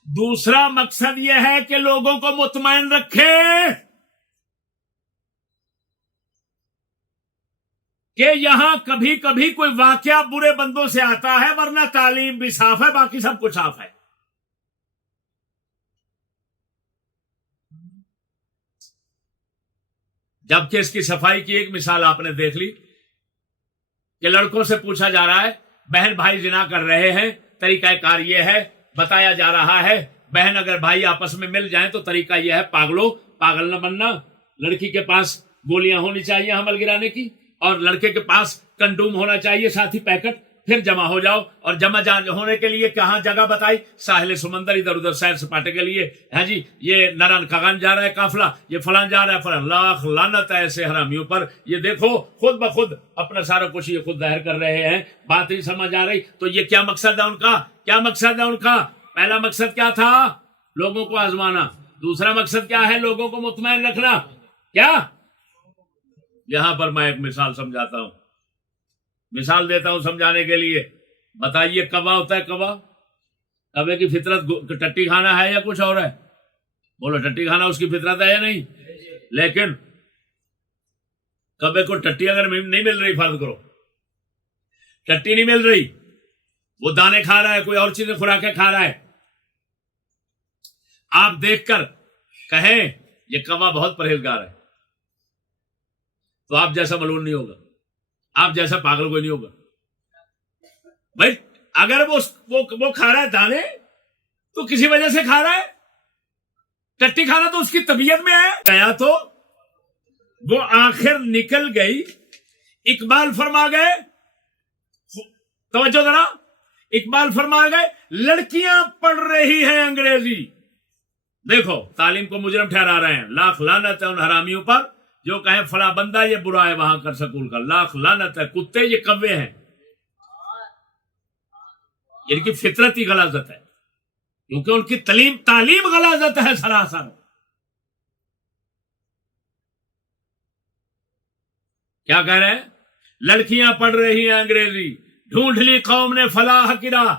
دوسرا مقصد یہ ہے کہ لوگوں کو مطمئن رکھے کہ یہاں کبھی کبھی کوئی واقعہ برے بندوں سے آتا ہے، ورنہ تعلیم بھی صاف ہے، باقی سب کچھ صاف ہے. جبکہ اس کی صفائی کی ایک مثال آپ نے دیکھ لی کہ لڑکوں سے پوچھا جا رہا ہے بہن بھائی زنا کر رہے ہیں، طریقہ کار یہ ہے، بتایا جا رہا ہے بہن اگر بھائی آپس میں مل جائیں تو طریقہ یہ ہے پاگلو، پاگل نہ بننا. لڑکی کے پاس گولیاں ہونی چاہیے حمل گرانے کی، اور لڑکے کے پاس کنڈوم ہونا چاہیے ساتھ ہی پیکٹ. پھر جمع ہو جاؤ، اور جمع ہونے کے لیے کہاں جگہ بتائی؟ ساحل سمندر، ادھر ادھر سیر سپاٹے کے لیے. ہاں جی، یہ نران کاغان جا رہا ہے قافلہ، یہ فلان جا رہا ہے فلان. لاکھ لعنت ہے ایسے حرامیوں پر. یہ دیکھو خود بخود اپنا سارا کچھ یہ خود ظاہر کر رہے ہیں، بات نہیں سمجھ آ رہی. تو یہ کیا مقصد ہے ان کا؟ کیا مقصد ہے ان کا؟ پہلا مقصد کیا تھا؟ لوگوں کو آزمانا. دوسرا مقصد کیا ہے؟ لوگوں کو مطمئن رکھنا. کیا؟ یہاں پر میں ایک مثال سمجھاتا ہوں، مثال دیتا ہوں سمجھانے کے لیے. بتائیے کوا ہوتا ہے کوا؟ کبے کی فطرت ٹٹی کھانا ہے یا کچھ اور ہے؟ بولو، ٹٹی کھانا اس کی فطرت ہے یا نہیں؟ لیکن کبے کو ٹٹی اگر نہیں مل رہی، فرض کرو ٹٹی نہیں مل رہی، وہ دانے کھا رہا ہے، کوئی اور چیزیں خوراکیں کھا رہا ہے، آپ دیکھ کر کہیں یہ کوا بہت پرہیزگار ہے، تو آپ جیسا ملعون نہیں ہوگا، آپ جیسا پاگل کوئی نہیں ہوگا. بھائی اگر وہ کھا رہا ہے دانے تو کسی وجہ سے کھا رہا ہے. ٹٹی کھانا تو اس کی طبیعت میں ہے. گیا تو وہ آخر نکل گئی. اقبال فرما گئے، توجہ ذرا، اقبال فرما گئے لڑکیاں پڑھ رہی ہیں انگریزی، دیکھو تعلیم کو مجرم ٹھہرا رہے ہیں. لاکھ لعنت ہے ان حرامیوں پر جو کہیں فلاں بندہ یہ برا ہے وہاں کا سکول کا. لاکھ لعنت ہے. کتے یہ کوے ہیں. ان کی فطرت ہی غلاظت ہے کیونکہ ان کی تعلیم غلاظت ہے سراسر. کیا کہہ رہے ہیں؟ لڑکیاں پڑھ رہی ہیں انگریزی، ڈھونڈ لی قوم نے فلاح کی راہ.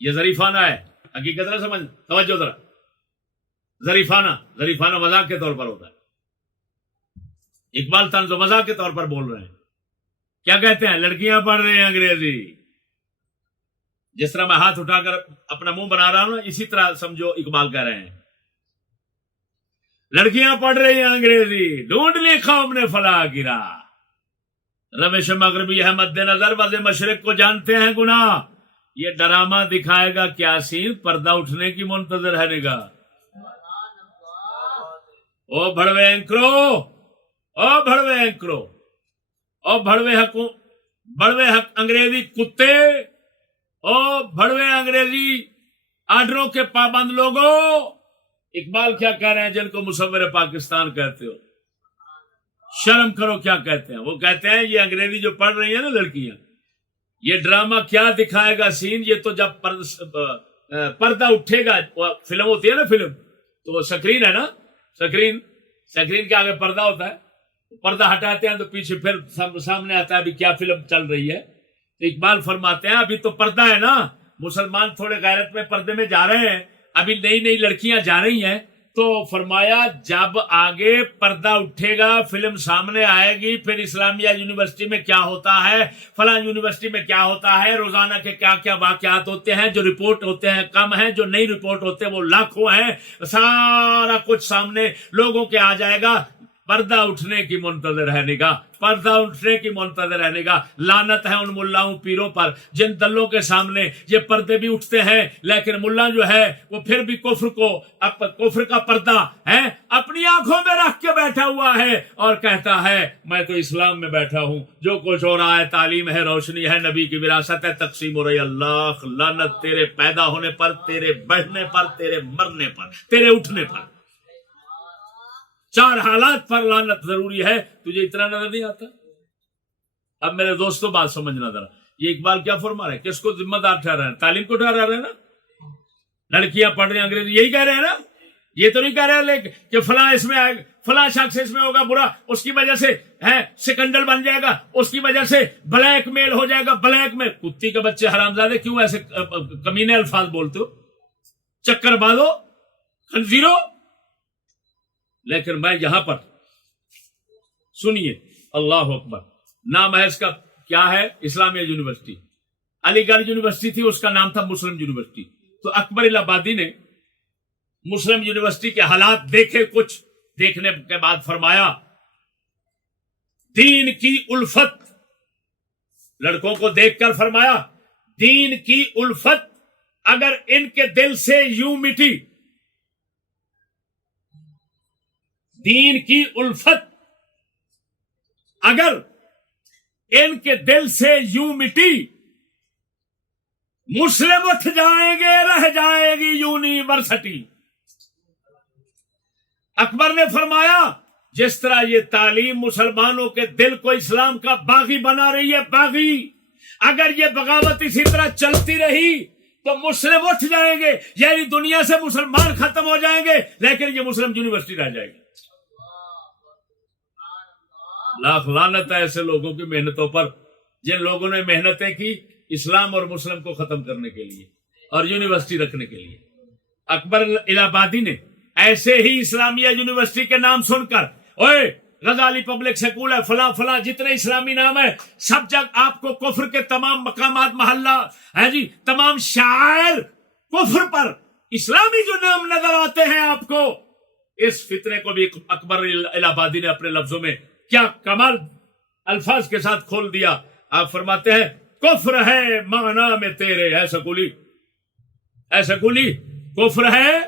یہ ظریفانہ ہے. حقیقت نہ سمجھ، توجہ ذرا. ظریفانہ مذاق کے طور پر ہوتا ہے. اقبال طنز و مذاق کے طور پر بول رہے ہیں. کیا کہتے ہیں؟ لڑکیاں پڑھ رہی ہیں انگریزی. جس طرح میں ہاتھ اٹھا کر اپنا منہ بنا رہا ہوں نا، اسی طرح سمجھو اقبال کہہ رہے ہیں. لڑکیاں پڑھ رہی ہیں انگریزی، ڈھونڈ لی قوم نے فلاح کی راہ. روش مغربی ہے مد نظر، وز مشرق کو جانتے ہیں گناہ. یہ ڈرامہ دکھائے گا کیا سین، پردہ اٹھنے کی منتظر ہے نگاہ. او بھڑوے اینکرو، او بھڑوے اینکرو، او بھڑوے حق انگریزی کتے، او بھڑوے انگریزی آرڈروں کے پابند لوگوں. اقبال کیا کہہ رہے ہیں جن کو مصور پاکستان کہتے ہو؟ شرم کرو کیا کہتے ہیں. وہ کہتے ہیں یہ انگریزی جو پڑھ رہی ہیں نا لڑکیاں، یہ ڈرامہ کیا دکھائے گا سین. یہ تو جب پردہ اٹھے گا، فلم ہوتی ہے نا، فلم تو وہ سکرین ہے نا، سکرین کے آگے پردہ ہوتا ہے. پردہ ہٹاتے ہیں تو پیچھے پھر سامنے آتا ہے ابھی کیا فلم چل رہی ہے. تو اقبال فرماتے ہیں ابھی تو پردہ ہے نا، مسلمان تھوڑے غیرت میں پردے میں جا رہے ہیں، ابھی نئی لڑکیاں جا رہی ہیں. تو فرمایا جب آگے پردہ اٹھے گا، فلم سامنے آئے گی، پھر اسلامیہ یونیورسٹی میں کیا ہوتا ہے، فلاں یونیورسٹی میں کیا ہوتا ہے، روزانہ کے کیا کیا واقعات ہوتے ہیں، جو رپورٹ ہوتے ہیں کم ہیں، جو نئی رپورٹ ہوتے ہیں وہ لاکھوں ہیں. سارا کچھ سامنے لوگوں کے آ جائے گا. پردہ اٹھنے کی منتظر ہے نگاہ، پردہ اٹھنے کی منتظر ہے نگاہ. لعنت ہے ان ملاؤں پیروں پر جن دلوں کے سامنے یہ پردے بھی اٹھتے ہیں، لیکن ملا جو ہے وہ پھر بھی کفر کا پردہ ہے اپنی آنکھوں میں رکھ کے بیٹھا ہوا ہے اور کہتا ہے میں تو اسلام میں بیٹھا ہوں. جو کچھ ہو رہا ہے تعلیم ہے، روشنی ہے، نبی کی وراثت ہے، تقسیم ہو رہی. اللہ لعنت تیرے پیدا ہونے پر، تیرے بڑھنے پر، تیرے مرنے پر، تیرے اٹھنے پر. 4 حالات پر لعنت ضروری ہے. تجھے اتنا نظر نہیں آتا؟ اب میرے دوستوں بات سمجھنا ذرا. یہ اقبال کیا فرما رہے ہیں؟ کس کو ذمہ دار ٹھہرا رہے ہیں؟ تعلیم کو ٹھہرا رہے ہیں نا. لڑکیاں پڑھ رہی ہیں انگریزی، یہی کہہ رہے ہیں نا. یہ تو نہیں کہہ رہے کہ فلاں اس میں آئے، فلاں شخص اس میں ہوگا برا، اس کی وجہ سے ہے سکنڈل بن جائے گا، اس کی وجہ سے بلیک میل ہو جائے گا. بلیک میل، کتی کے بچے حرامزادے کیوں ایسے کمینے الفاظ بولتے ہو؟ چکر بازو، خنزیرو. لیکن میں یہاں پر سنیے، اللہ اکبر. نام ہے اس کا کیا ہے؟ اسلامیہ یونیورسٹی. علی گڑھ یونیورسٹی تھی، اس کا نام تھا مسلم یونیورسٹی. تو اکبر الہ آبادی نے مسلم یونیورسٹی کے حالات دیکھے، کچھ دیکھنے کے بعد فرمایا دین کی الفت، لڑکوں کو دیکھ کر فرمایا دین کی الفت اگر ان کے دل سے یوں مٹی، دین کی الفت اگر ان کے دل سے یوں مٹی، مسلم اٹھ جائیں گے، رہ جائے گی یونیورسٹی. اکبر نے فرمایا جس طرح یہ تعلیم مسلمانوں کے دل کو اسلام کا باغی بنا رہی ہے، باغی، اگر یہ بغاوت اسی طرح چلتی رہی تو مسلم اٹھ جائیں گے، یعنی دنیا سے مسلمان ختم ہو جائیں گے، لیکن یہ مسلم یونیورسٹی رہ جائے گی. لاکھ لعنت ہے ایسے لوگوں کی محنتوں پر جن لوگوں نے محنتیں کی اسلام اور مسلم کو ختم کرنے کے لیے اور یونیورسٹی رکھنے کے لیے. اکبر الہ آبادی نے ایسے ہی اسلامیہ یونیورسٹی کے نام سن کر، اوئے غزالی پبلک سکول ہے، فلاں فلاں، جتنے اسلامی نام ہے سب جگہ آپ کو کفر کے تمام مقامات، محلہ ہے جی، تمام شاعر کفر پر اسلامی جو نام نظر آتے ہیں آپ کو. اس فتنے کو بھی اکبر الہ آبادی نے اپنے لفظوں میں کیا کمال الفاظ کے ساتھ کھول دیا. آپ فرماتے ہیں کفر ہے معنی میں تیرے، ہے سکولی، کفر ہے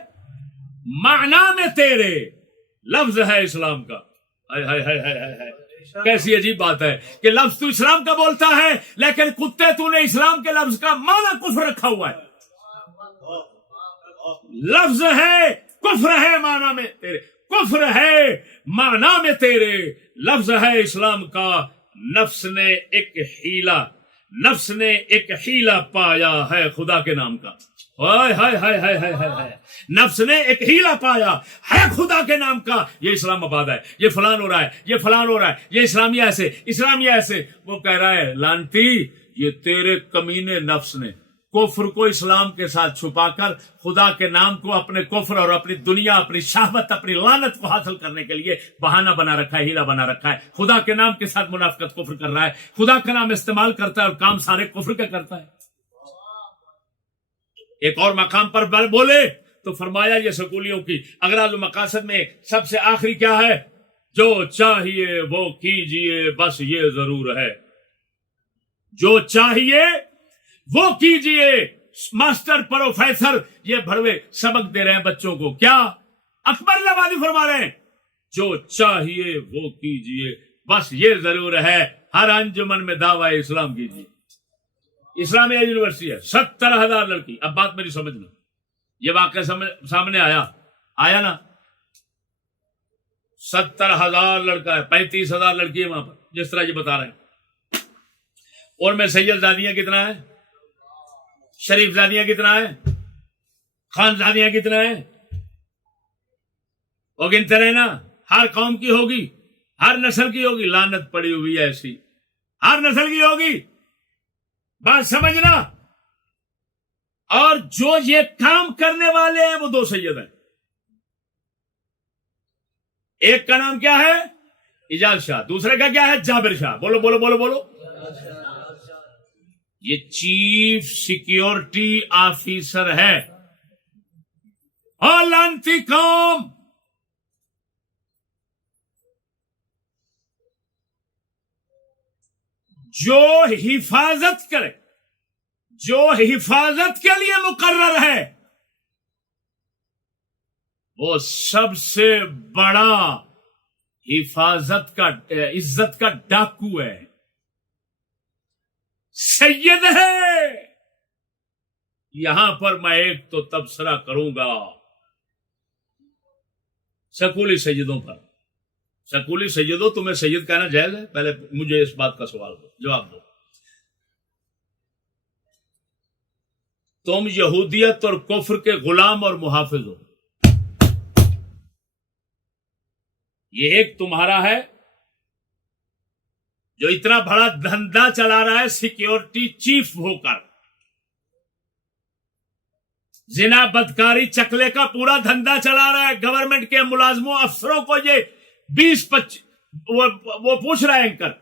معنی میں تیرے، لفظ ہے اسلام کا. کیسی عجیب بات ہے کہ لفظ تو اسلام کا بولتا ہے، لیکن کتے تو نے اسلام کے لفظ کا معنی کفر رکھا ہوا ہے. لفظ ہے کفر ہے معنی میں تیرے، کفر ہے معنی میں تیرے، لفظ ہے اسلام کا، نفس نے ایک ہیلا پایا ہے خدا کے نام کا، ہائے ہائے ہائے ہائے ہائے ہائے ہائے، نفس نے ایک ہیلا پایا ہے خدا کے نام کا، یہ اسلام آباد ہے، یہ فلان ہو رہا ہے، یہ فلان ہو رہا ہے، یہ اسلامیہ ایسے، وہ کہہ رہا ہے لانتی یہ تیرے کمینے نفس نے کفر کو اسلام کے ساتھ چھپا کر خدا کے نام کو اپنے کفر اور اپنی دنیا، اپنی شہوت، اپنی لعنت کو حاصل کرنے کے لیے بہانہ بنا رکھا ہے، ہیلا بنا رکھا ہے، خدا کے نام کے ساتھ منافقت کفر کر رہا ہے، خدا کا نام استعمال کرتا ہے اور کام سارے کفر کا کرتا ہے۔ ایک اور مقام پر بولے تو فرمایا یہ سکولیوں کی اغراض و مقاصد میں سب سے آخری کیا ہے؟ جو چاہیے وہ کیجئے بس یہ ضرور ہے، جو چاہیے وہ کیجئے۔ ماسٹر پروفیسر یہ بڑوے سبق دے رہے ہیں بچوں کو، کیا اکبر آبادی فرما رہے ہیں؟ جو چاہیے وہ کیجئے بس یہ ضرور ہے، ہر انجمن میں دعوی اسلام کیجئے۔ اسلامیہ یونیورسٹی ہے، 70,000 لڑکی۔ اب بات میری سمجھنا، یہ واقعہ سامنے آیا نا، 70,000 لڑکا ہے، 35,000 لڑکی ہے وہاں پر، جس طرح یہ بتا رہے ہیں۔ اور میں سید زادیاں کتنا ہے، شریف زادیاں کتنا ہے، خان زادیاں کتنا ہے، وہ گنتے رہے نا، ہر قوم کی ہوگی، ہر نسل کی ہوگی، لعنت پڑی ہوئی ہے ایسی، ہر نسل کی ہوگی، بات سمجھنا۔ اور جو یہ کام کرنے والے ہیں وہ 2 سید ہیں، ایک کا نام کیا ہے اجاز شاہ، دوسرے کا کیا ہے جابر شاہ۔ بولو بولو بولو بولو۔ یہ چیف سیکیورٹی آفیسر ہے، اور لعنتی قوم جو حفاظت کرے، جو حفاظت کے لیے مقرر ہے، وہ سب سے بڑا حفاظت کا، عزت کا ڈاکو ہے، سید ہے۔ یہاں پر میں ایک تو تبصرہ کروں گا سکولی سیدوں پر۔ سکولی سیدوں، تمہیں سید کہنا جائز ہے؟ پہلے مجھے اس بات کا سوال دو، جواب دو۔ تم یہودیت اور کفر کے غلام اور محافظ ہو، یہ ایک تمہارا ہے جو اتنا بڑا دھندا چلا رہا ہے سیکیورٹی چیف ہو کر، زنا بدکاری چکلے کا پورا دھندا چلا رہا ہے، گورنمنٹ کے ملازموں افسروں کو یہ 20-25 وہ پوچھ رہا ہے اینکر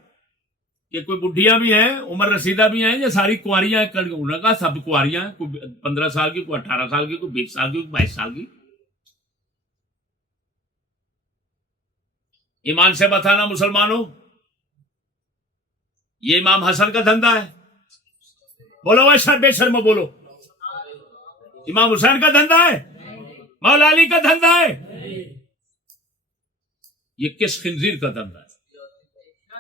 کہ کوئی بڈھیاں بھی ہیں، عمر رسیدہ بھی ہیں، یہ ساری کنواریاں ہیں؟ انہوں نے کہا سب کنواریاں ہیں، کوئی 15 سال کی، کوئی 18 سال کی، کوئی 20 سال کی، کوئی 22 سال کی۔ ایمان سے بتانا مسلمانوں، یہ امام حسن کا دھندا ہے؟ بولو ویسا بے شرم بولو۔ امام حسین کا دھندا ہے؟ مولا علی کا دھندا ہے؟ یہ کس خنزیر کا دھندا ہے؟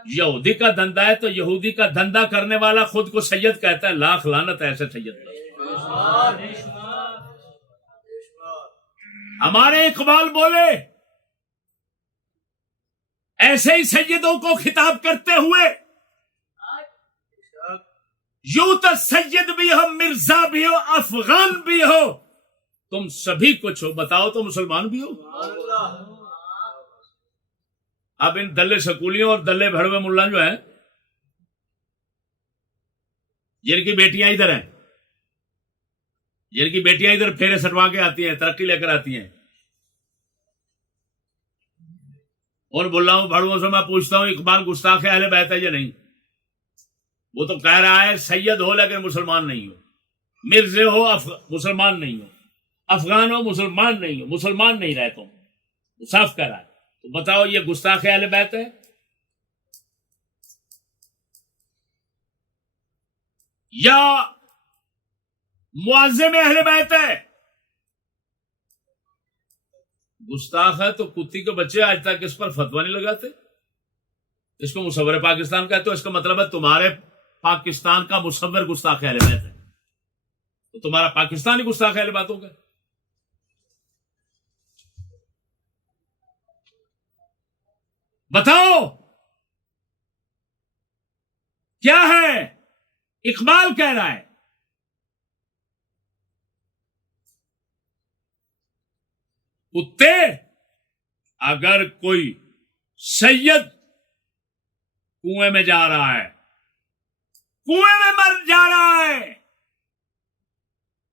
یہودی کا دھندا ہے۔ تو یہودی کا دھندا کرنے والا خود کو سید کہتا ہے، لاکھ لعنت ہے ایسے سید پر۔ ہمارے اقبال بولے ایسے ہی سیدوں کو خطاب کرتے ہوئے، یوں تو سید بھی ہو، مرزا بھی ہو، افغان بھی ہو، تم سبھی کچھ ہو، بتاؤ تو مسلمان بھی ہو۔ اب ان دلے سکولیوں اور دلے بھڑوے ملا جو ہیں، جن کی بیٹیاں ادھر ہیں، جن کی بیٹیاں ادھر پھیرے سٹوا کے آتی ہیں، ترقی لے کر آتی ہیں، اور بلاؤں بھڑووں سے میں پوچھتا ہوں اقبال گستاخ اہل بیت ہے یا نہیں؟ وہ تو کہہ رہا ہے سید ہو لیکن مسلمان نہیں ہو، مرزے ہو مسلمان نہیں ہو، افغان ہو مسلمان نہیں ہو، مسلمان نہیں رہے تم، صاف کہہ رہا ہے۔ تو بتاؤ یہ گستاخ اہل بیت ہے یا معظم اہل بیت ہے؟ گستاخ ہے تو کتی کے بچے آج تک اس پر فتویٰ نہیں لگاتے، اس کو مصور پاکستان کہتے ہو، اس کا مطلب ہے تمہارے پاکستان کا مصور گستاخ اہل بیت ہے، تو تمہارا پاکستانی گستاخ اہل بیت ہوگا۔ بتاؤ کیا ہے؟ اقبال کہہ رہا ہے کتے اگر کوئی سید کنویں میں جا رہا ہے، کنویں میں مر جا رہا ہے،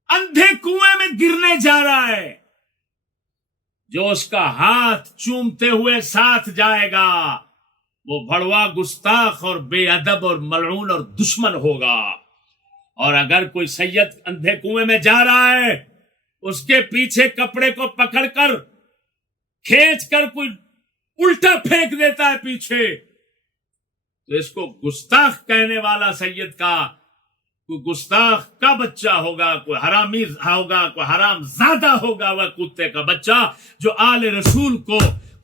اندھے کنویں میں گرنے جا رہا ہے، جو اس کا ہاتھ چومتے ہوئے ساتھ جائے گا وہ بھڑوا، گستاخ اور بے ادب اور ملعون اور دشمن ہوگا۔ اور اگر کوئی سید اندھے کنویں میں جا رہا ہے، اس کے پیچھے کپڑے کو پکڑ کر کھینچ کر کوئی الٹا پھینک دیتا ہے پیچھے، تو اس کو گستاخ کہنے والا سید کا کوئی گستاخ کا بچہ ہوگا، کوئی حرامی ہوگا، کوئی حرام زادہ ہوگا، وہ کتے کا بچہ جو آل رسول کو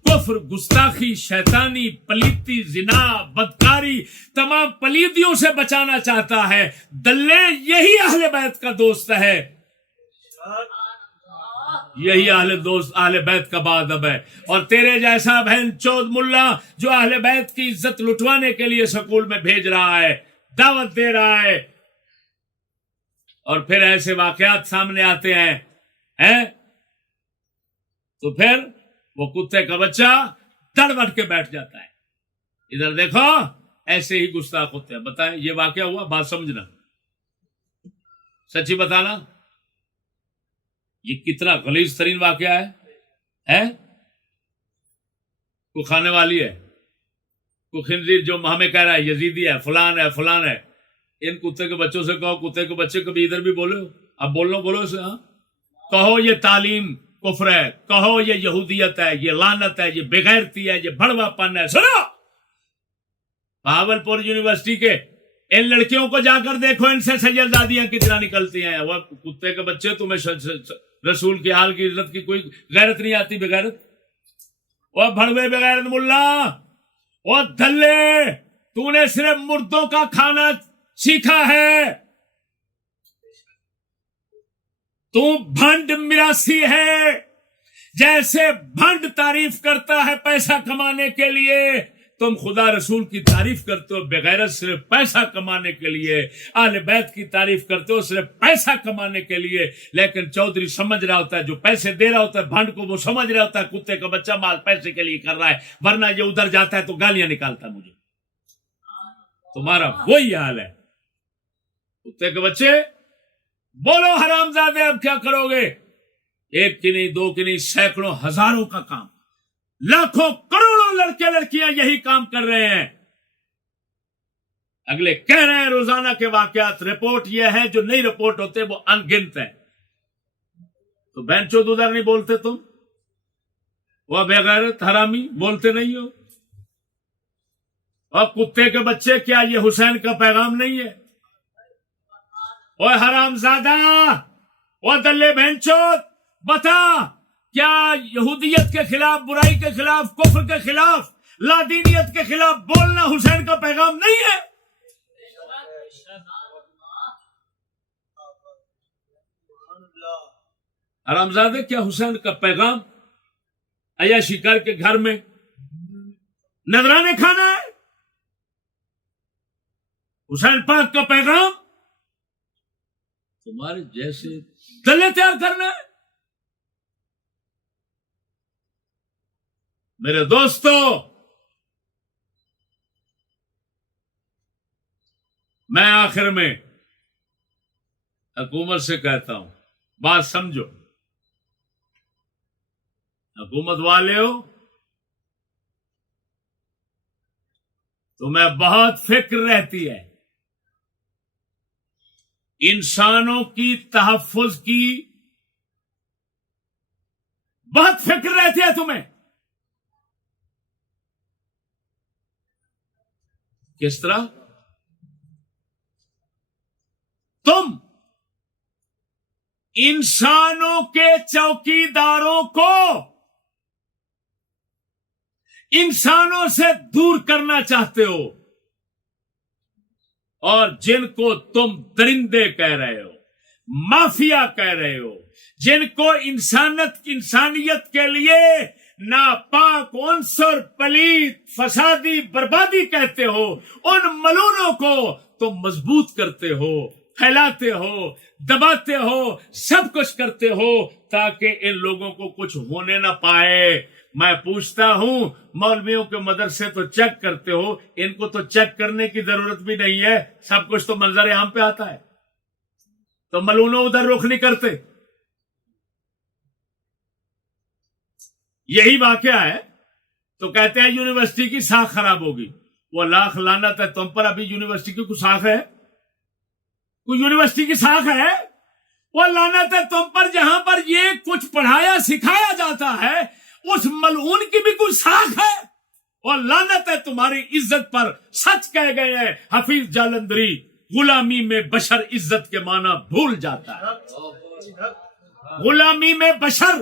کفر، گستاخی، شیطانی، پلیتی، زنا، بدکاری، تمام پلیدیوں سے بچانا چاہتا ہے۔ دلے یہی اہل بیت کا دوست ہے، یہی اہل بیت کا بادب ہے۔ اور تیرے جیسا بہن چود ملا جو اہل بیت کی عزت لٹوانے کے لیے سکول میں بھیج رہا ہے، دعوت دے رہا ہے، اور پھر ایسے واقعات سامنے آتے ہیں تو پھر وہ کتے کا بچہ تڑ بٹ کے بیٹھ جاتا ہے۔ ادھر دیکھو، ایسے ہی گستاخ ہوتے ہیں۔ بتائیں یہ واقعہ ہوا، بات سمجھنا، سچی بتانا، یہ کتنا غلیظ ترین واقعہ ہے؟ کوئی کھانے والی ہے، کوئی خنزیر جو ہمیں کہہ رہا ہے یزیدی ہے، فلان ہے، فلان ہے۔ ان کتے کے بچوں سے کہو، کتے کے بچے کبھی ادھر بھی بولو، اب بولو اسے، ہاں کہو یہ تعلیم کفر ہے، کہو یہ یہودیت ہے، یہ لعنت ہے، یہ بغیرتی ہے، یہ بھڑوا پن ہے۔ سنو، بہاولپور یونیورسٹی کے ان لڑکیوں کو جا کر دیکھو، ان سے سیدادیاں کتنا نکلتی ہیں۔ وہ کتے کے بچے، تمہیں رسول کی حال کی عزت کی کوئی غیرت نہیں آتی؟ بغیرت، وہ بھڑوے بغیرت ملا، وہ دھلے، تو نے صرف مردوں کا کھانا سیکھا ہے، تو بھنڈ مراسی ہے۔ جیسے بھنڈ تعریف کرتا ہے پیسہ کمانے کے لیے، تم خدا رسول کی تعریف کرتے ہو بغیرت صرف پیسہ کمانے کے لیے، اہل بیت کی تعریف کرتے ہو صرف پیسہ کمانے کے لیے۔ لیکن چودھری سمجھ رہا ہوتا ہے، جو پیسے دے رہا ہوتا ہے بھنڈ کو، وہ سمجھ رہا ہوتا ہے کتے کا بچہ مال پیسے کے لیے کر رہا ہے، ورنہ یہ ادھر جاتا ہے تو گالیاں نکالتا ہے مجھے۔ تمہارا وہی حال ہے، کتے کے بچے۔ بولو حرامزادے، اب کیا کرو گے؟ ایک کی نہیں، دو کی نہیں، سینکڑوں، ہزاروں کا کام، لاکھوں کروڑوں لڑکے لڑکیاں یہی کام کر رہے ہیں۔ اگلے کہہ رہے ہیں روزانہ کے واقعات، رپورٹ یہ ہے، جو نہیں رپورٹ ہوتے وہ ان گنت ہے۔ تو بینچو ادھر نہیں بولتے تم، وہ بغیرت حرامی بولتے نہیں ہو؟ اور کتے کے بچے، کیا یہ حسین کا پیغام نہیں ہے؟ اوے حرام زادہ، او دلے بینچو، بتا، کیا یہودیت کے خلاف، برائی کے خلاف، کفر کے خلاف، لادینیت کے خلاف بولنا حسین کا پیغام نہیں ہے؟ حرامزادے، کیا حسین کا پیغام عیاشی کر کے گھر میں نذرانے کھانا ہے؟ حسین پاک کا پیغام تمہارے جیسے دلے تیار کرنا ہے؟ میرے دوستو، میں آخر میں حکومت سے کہتا ہوں، بات سمجھو، حکومت والے ہو، تمہیں بہت فکر رہتی ہے انسانوں کی تحفظ کی، بہت فکر رہتی ہے تمہیں۔ کس طرح؟ تم انسانوں کے چوکیداروں کو انسانوں سے دور کرنا چاہتے ہو، اور جن کو تم درندے کہہ رہے ہو، مافیا کہہ رہے ہو، جن کو انسانیت کے لیے ناپاک عنصر پلید فسادی بربادی کہتے ہو، ان ملونوں کو تم مضبوط کرتے ہو، پھیلاتے ہو، دباتے ہو، سب کچھ کرتے ہو تاکہ ان لوگوں کو کچھ ہونے نہ پائے۔ میں پوچھتا ہوں مولویوں کے مدرسے تو چیک کرتے ہو، ان کو تو چیک کرنے کی ضرورت بھی نہیں ہے، سب کچھ تو منظر عام پہ آتا ہے، تو ملونوں ادھر رخ نہیں کرتے۔ یہی واقعہ ہے تو کہتے ہیں یونیورسٹی کی ساکھ خراب ہوگی۔ وہ لاکھ لعنت ہے تم پر، ابھی یونیورسٹی کی کوئی ساکھ ہے؟ کوئی یونیورسٹی کی ساکھ ہے؟ وہ لعنت ہے تم پر جہاں پر یہ کچھ پڑھایا سکھایا جاتا ہے، اس ملعون کی بھی کوئی ساکھ ہے؟ اور لعنت ہے تمہاری عزت پر، سچ کہہ گئے ہیں حفیظ جالندری، غلامی میں بشر عزت کے معنی بھول جاتا ہے، غلامی میں بشر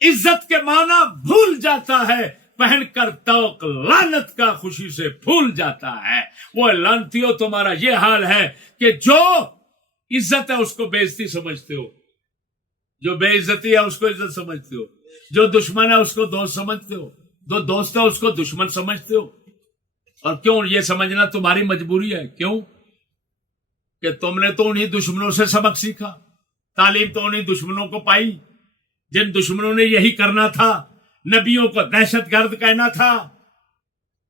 عزت کے معنی بھول جاتا ہے، پہن کر توق لعنت کا خوشی سے پھول جاتا ہے۔ وہ لعنتیوں تمہارا یہ حال ہے کہ جو عزت ہے اس کو بے عزتی سمجھتے ہو، جو بے عزتی ہے اس کو عزت سمجھتے ہو، جو دشمن ہے اس کو دوست سمجھتے ہو، جو دوست ہے اس کو دشمن سمجھتے ہو۔ اور کیوں یہ سمجھنا تمہاری مجبوری ہے؟ کیوں کہ تم نے تو انہی دشمنوں سے سبق سیکھا، تعلیم تو انہی دشمنوں کو پائی جن دشمنوں نے یہی کرنا تھا، نبیوں کو دہشت گرد کہنا تھا،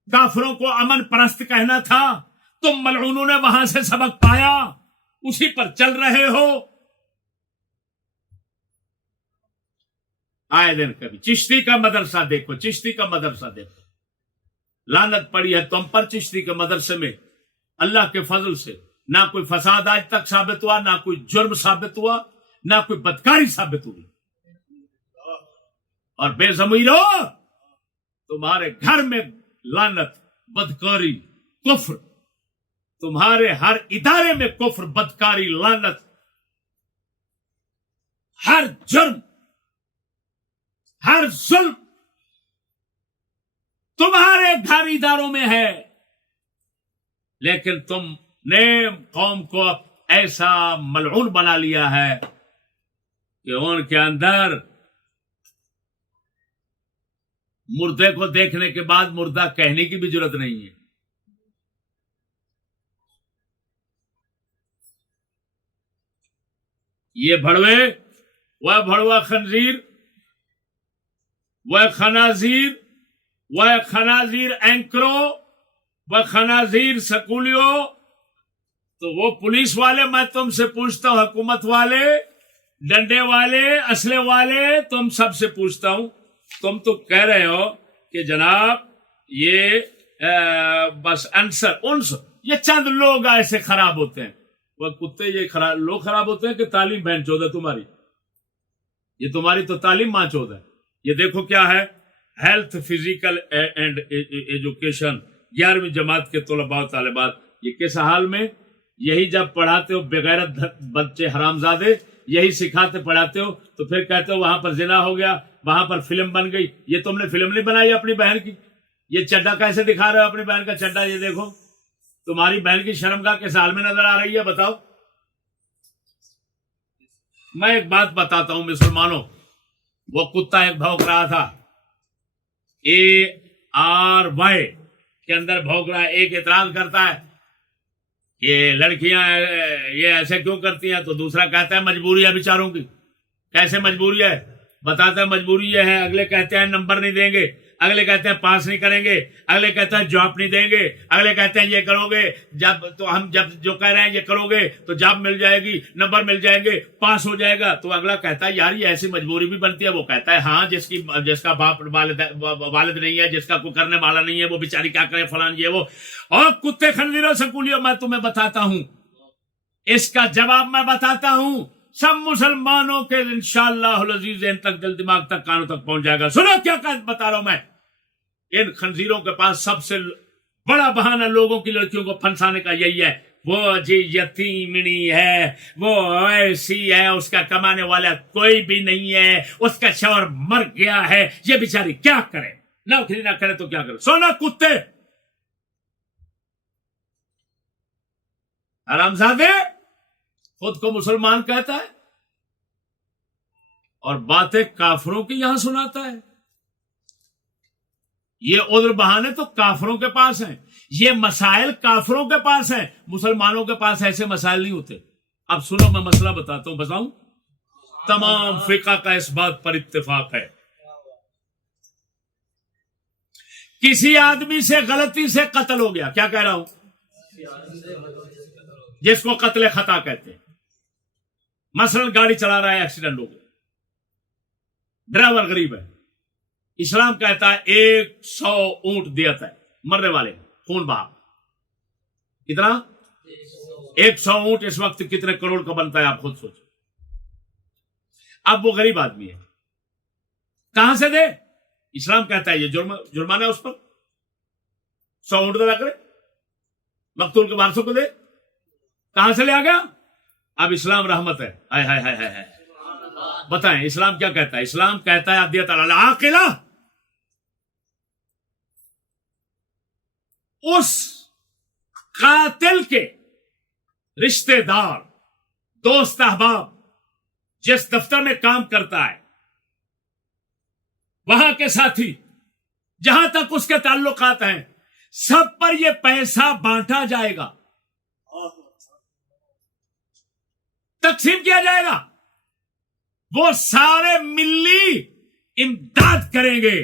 کافروں کو امن پرست کہنا تھا۔ تم ملعونوں نے وہاں سے سبق پایا، اسی پر چل رہے ہو۔ آئے دن کبھی چشتی کا مدرسہ دیکھو، چشتی کا مدرسہ دیکھو، لعنت پڑی ہے تم پر۔ چشتی کے مدرسے میں اللہ کے فضل سے نہ کوئی فساد آج تک ثابت ہوا، نہ کوئی جرم ثابت ہوا، نہ کوئی بدکاری ثابت ہوئی۔ اور بے ضمیرو، تمہارے گھر میں لعنت، بدکاری، کفر، تمہارے ہر ادارے میں کفر، بدکاری، لعنت، ہر جرم، ہر ظلم تمہارے گھر اداروں میں ہے، لیکن تم نے قوم کو ایسا ملعون بنا لیا ہے کہ ان کے اندر مردے کو دیکھنے کے بعد مردہ کہنے کی بھی ضرورت نہیں ہے۔ یہ بھڑوے، وہ بھڑوا خنزیر، وہ خنازیر، وہ خنازیر اینکرو، وہ خنازیر سکولیو، تو وہ پولیس والے، میں تم سے پوچھتا ہوں، حکومت والے، ڈنڈے والے، اسلحے والے، تم سب سے پوچھتا ہوں، تم تو کہہ رہے ہو کہ جناب یہ بس انصر یہ چند لوگ ایسے خراب ہوتے ہیں۔ وہ کتے یہ لوگ خراب ہوتے ہیں کہ تعلیم بہن چود ہے تمہاری؟ یہ تمہاری تو تعلیم ماں چود ہے۔ یہ دیکھو کیا ہے، ہیلتھ، فزیکل اینڈ ایجوکیشن، 11ویں جماعت کے طلباء و طالبات، یہ کس حال میں؟ یہی جب پڑھاتے ہو بغیرت بچے حرامزادے، یہی سکھاتے پڑھاتے ہو، تو پھر کہتے ہو وہاں پر زنا ہو گیا، وہاں پر فلم بن گئی۔ یہ تم نے فلم نہیں بنائی اپنی بہن کی؟ یہ چڈا کیسے دکھا رہے ہو اپنی بہن کا چڈا؟ یہ دیکھو تمہاری بہن کی شرمگاہ کس حال میں نظر آ رہی ہے، بتاؤ۔ میں ایک بات بتاتا ہوں مسلمانوں، وہ کتا ایک بھونک رہا تھا، ARY کے اندر بھونک رہا ہے، ایک اعتراض کرتا ہے کہ لڑکیاں یہ ایسے کیوں کرتی ہیں، تو دوسرا کہتا ہے مجبوری ہے بیچاروں کی۔ کیسے مجبوری ہے؟ بتاتا ہے مجبوری یہ ہے، اگلے کہتے ہیں نمبر نہیں دیں گے، اگلے کہتے ہیں پاس نہیں کریں گے، اگلے کہتے ہیں جاب نہیں دیں گے، اگلے کہتے ہیں یہ کرو گے جب تو ہم جب جو کہہ رہے ہیں یہ کرو گے تو جاب مل جائے گی، نمبر مل جائیں گے، پاس ہو جائے گا۔ تو اگلا کہتا ہے یار یہ ایسی مجبوری بھی بنتی ہے؟ وہ کہتا ہے ہاں، جس کا باپ والد نہیں ہے، جس کا کوئی کرنے والا نہیں ہے، وہ بیچاری کیا کرے، فلان یہ وہ۔ اور کتے خنزیروں سکولیوں، میں تمہیں بتاتا ہوں، اس کا جواب میں بتاتا ہوں، سب مسلمانوں کے انشاءاللہ العزیز ان تک، دل دماغ تک، کانوں تک پہنچ جائے گا۔ سنو کیا بتا رہا ہوں میں، ان خنزیروں کے پاس سب سے بڑا بہانہ لوگوں کی لڑکیوں کو پھنسانے کا یہی ہے، وہ جی یتیمنی ہے، وہ ایسی ہے، اس کا کمانے والا کوئی بھی نہیں ہے، اس کا شوہر مر گیا ہے، یہ بیچاری کیا کرے، نوکری نہ کرے تو کیا کرے۔ سونا کتے حرامزادے، خود کو مسلمان کہتا ہے اور باتیں کافروں کی یہاں سناتا ہے۔ یہ عذر بہانے تو کافروں کے پاس ہیں، یہ مسائل کافروں کے پاس ہیں، مسلمانوں کے پاس ایسے مسائل نہیں ہوتے. اب سنو میں مسئلہ بتاتا ہوں، بتاؤں. تمام فقہ کا اس بات پر اتفاق ہے، کسی آدمی سے غلطی سے قتل ہو گیا، کیا کہہ رہا ہوں، جس کو قتل خطا کہتے ہیں. مثلا گاڑی چلا رہا ہے، ایکسیڈنٹ ہو گیا، ڈرائیور غریب ہے، اسلام کہتا ہے 100 اونٹ دیت ہے مرنے والے، خون بہا. کتنا؟ 100 اونٹ. اس وقت کتنے کروڑ کا بنتا ہے آپ خود سوچیں. اب وہ غریب آدمی ہے، کہاں سے دے؟ اسلام کہتا ہے یہ جرمانہ ہے اس پر، 100 اونٹ ادا کرے، مقتول کے وارثوں کو دے. کہاں سے لے آ گیا؟ اب اسلام رحمت ہے. ہائے ہائے ہائے ہائے. بتائیں اسلام کیا کہتا ہے؟ اسلام کہتا ہے ادیت العاقلہ، اس قاتل کے رشتہ دار، دوست، احباب، جس دفتر میں کام کرتا ہے، وہاں کے ساتھی، جہاں تک اس کے تعلقات ہیں، سب پر یہ پیسہ بانٹا جائے گا، تقسیم کیا جائے گا. وہ سارے ملی امداد کریں گے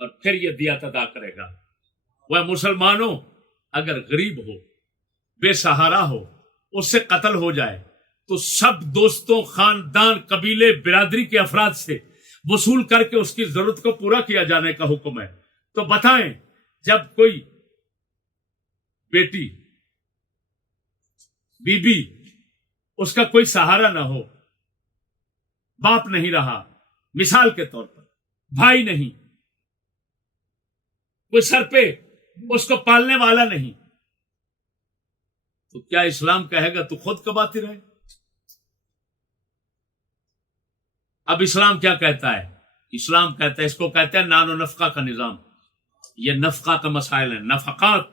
اور پھر یہ دیت ادا کرے گا. وہ مسلمانوں، اگر غریب ہو، بے سہارا ہو، اس سے قتل ہو جائے تو سب دوستوں، خاندان، قبیلے، برادری کے افراد سے وصول کر کے اس کی ضرورت کو پورا کیا جانے کا حکم ہے. تو بتائیں جب کوئی بیٹی، بی بی، اس کا کوئی سہارا نہ ہو، باپ نہیں رہا، مثال کے طور پر بھائی نہیں، کوئی سر پہ اس کو پالنے والا نہیں، تو کیا اسلام کہے گا تو خود کماتی رہے؟ اب اسلام کیا کہتا ہے؟ اسلام کہتا ہے، اس کو کہتے ہیں نان و نفقہ کا نظام. یہ نفقہ کا مسائل ہیں، نفقات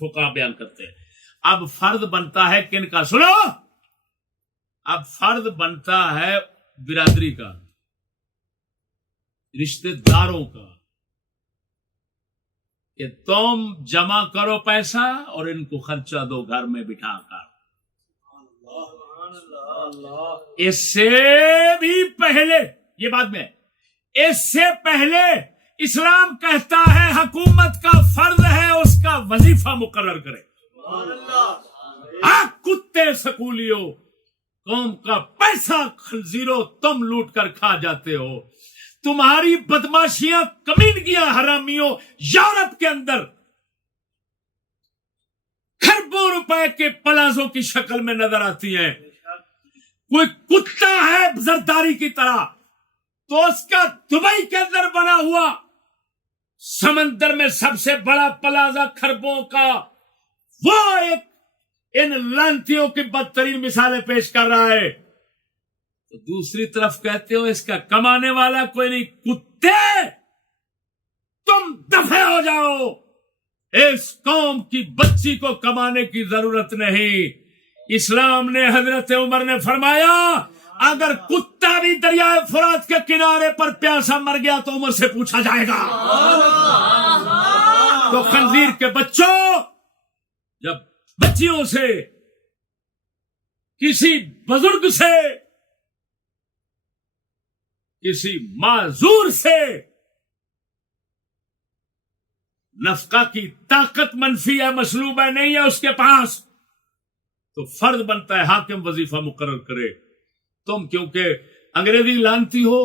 فقہ بیان کرتے ہیں. اب فرض بنتا ہے کن کا؟ سنو، اب فرض بنتا ہے برادری کا، رشتہ داروں کا، کہ تم جمع کرو پیسہ اور ان کو خرچہ دو گھر میں بٹھا کر. اس سے بھی پہلے، یہ بات میں، اس سے پہلے اسلام کہتا ہے حکومت کا فرض ہے اس کا وظیفہ مقرر کرے. کتے سکولیوں، قوم کا پیسہ خنزیروں تم لوٹ کر کھا جاتے ہو. تمہاری بدماشیاں، کمینگیاں، حرامیوں یورپ کے اندر کھربوں روپے کے پلازوں کی شکل میں نظر آتی ہیں. کوئی کتا ہے زرداری کی طرح تو اس کا دبئی کے اندر بنا ہوا سمندر میں سب سے بڑا پلازا کھربوں کا، وہ ایک ان لانتیوں کی بدترین مثالیں پیش کر رہا ہے. تو دوسری طرف کہتے ہو اس کا کمانے والا کوئی نہیں. کتے، تم دفع ہو جاؤ، اس قوم کی بچی کو کمانے کی ضرورت نہیں. اسلام نے، حضرت عمر نے فرمایا اگر کتا بھی دریائے فرات کے کنارے پر پیاسا مر گیا تو عمر سے پوچھا جائے گا. تو خنزیر کے بچوں، جب بچیوں سے، کسی بزرگ سے، کسی معذور سے نفقہ کی طاقت منفی ہے، مسلوب ہے، نہیں ہے اس کے پاس، تو فرض بنتا ہے حاکم وظیفہ مقرر کرے. تم کیونکہ انگریزی لانتی ہو،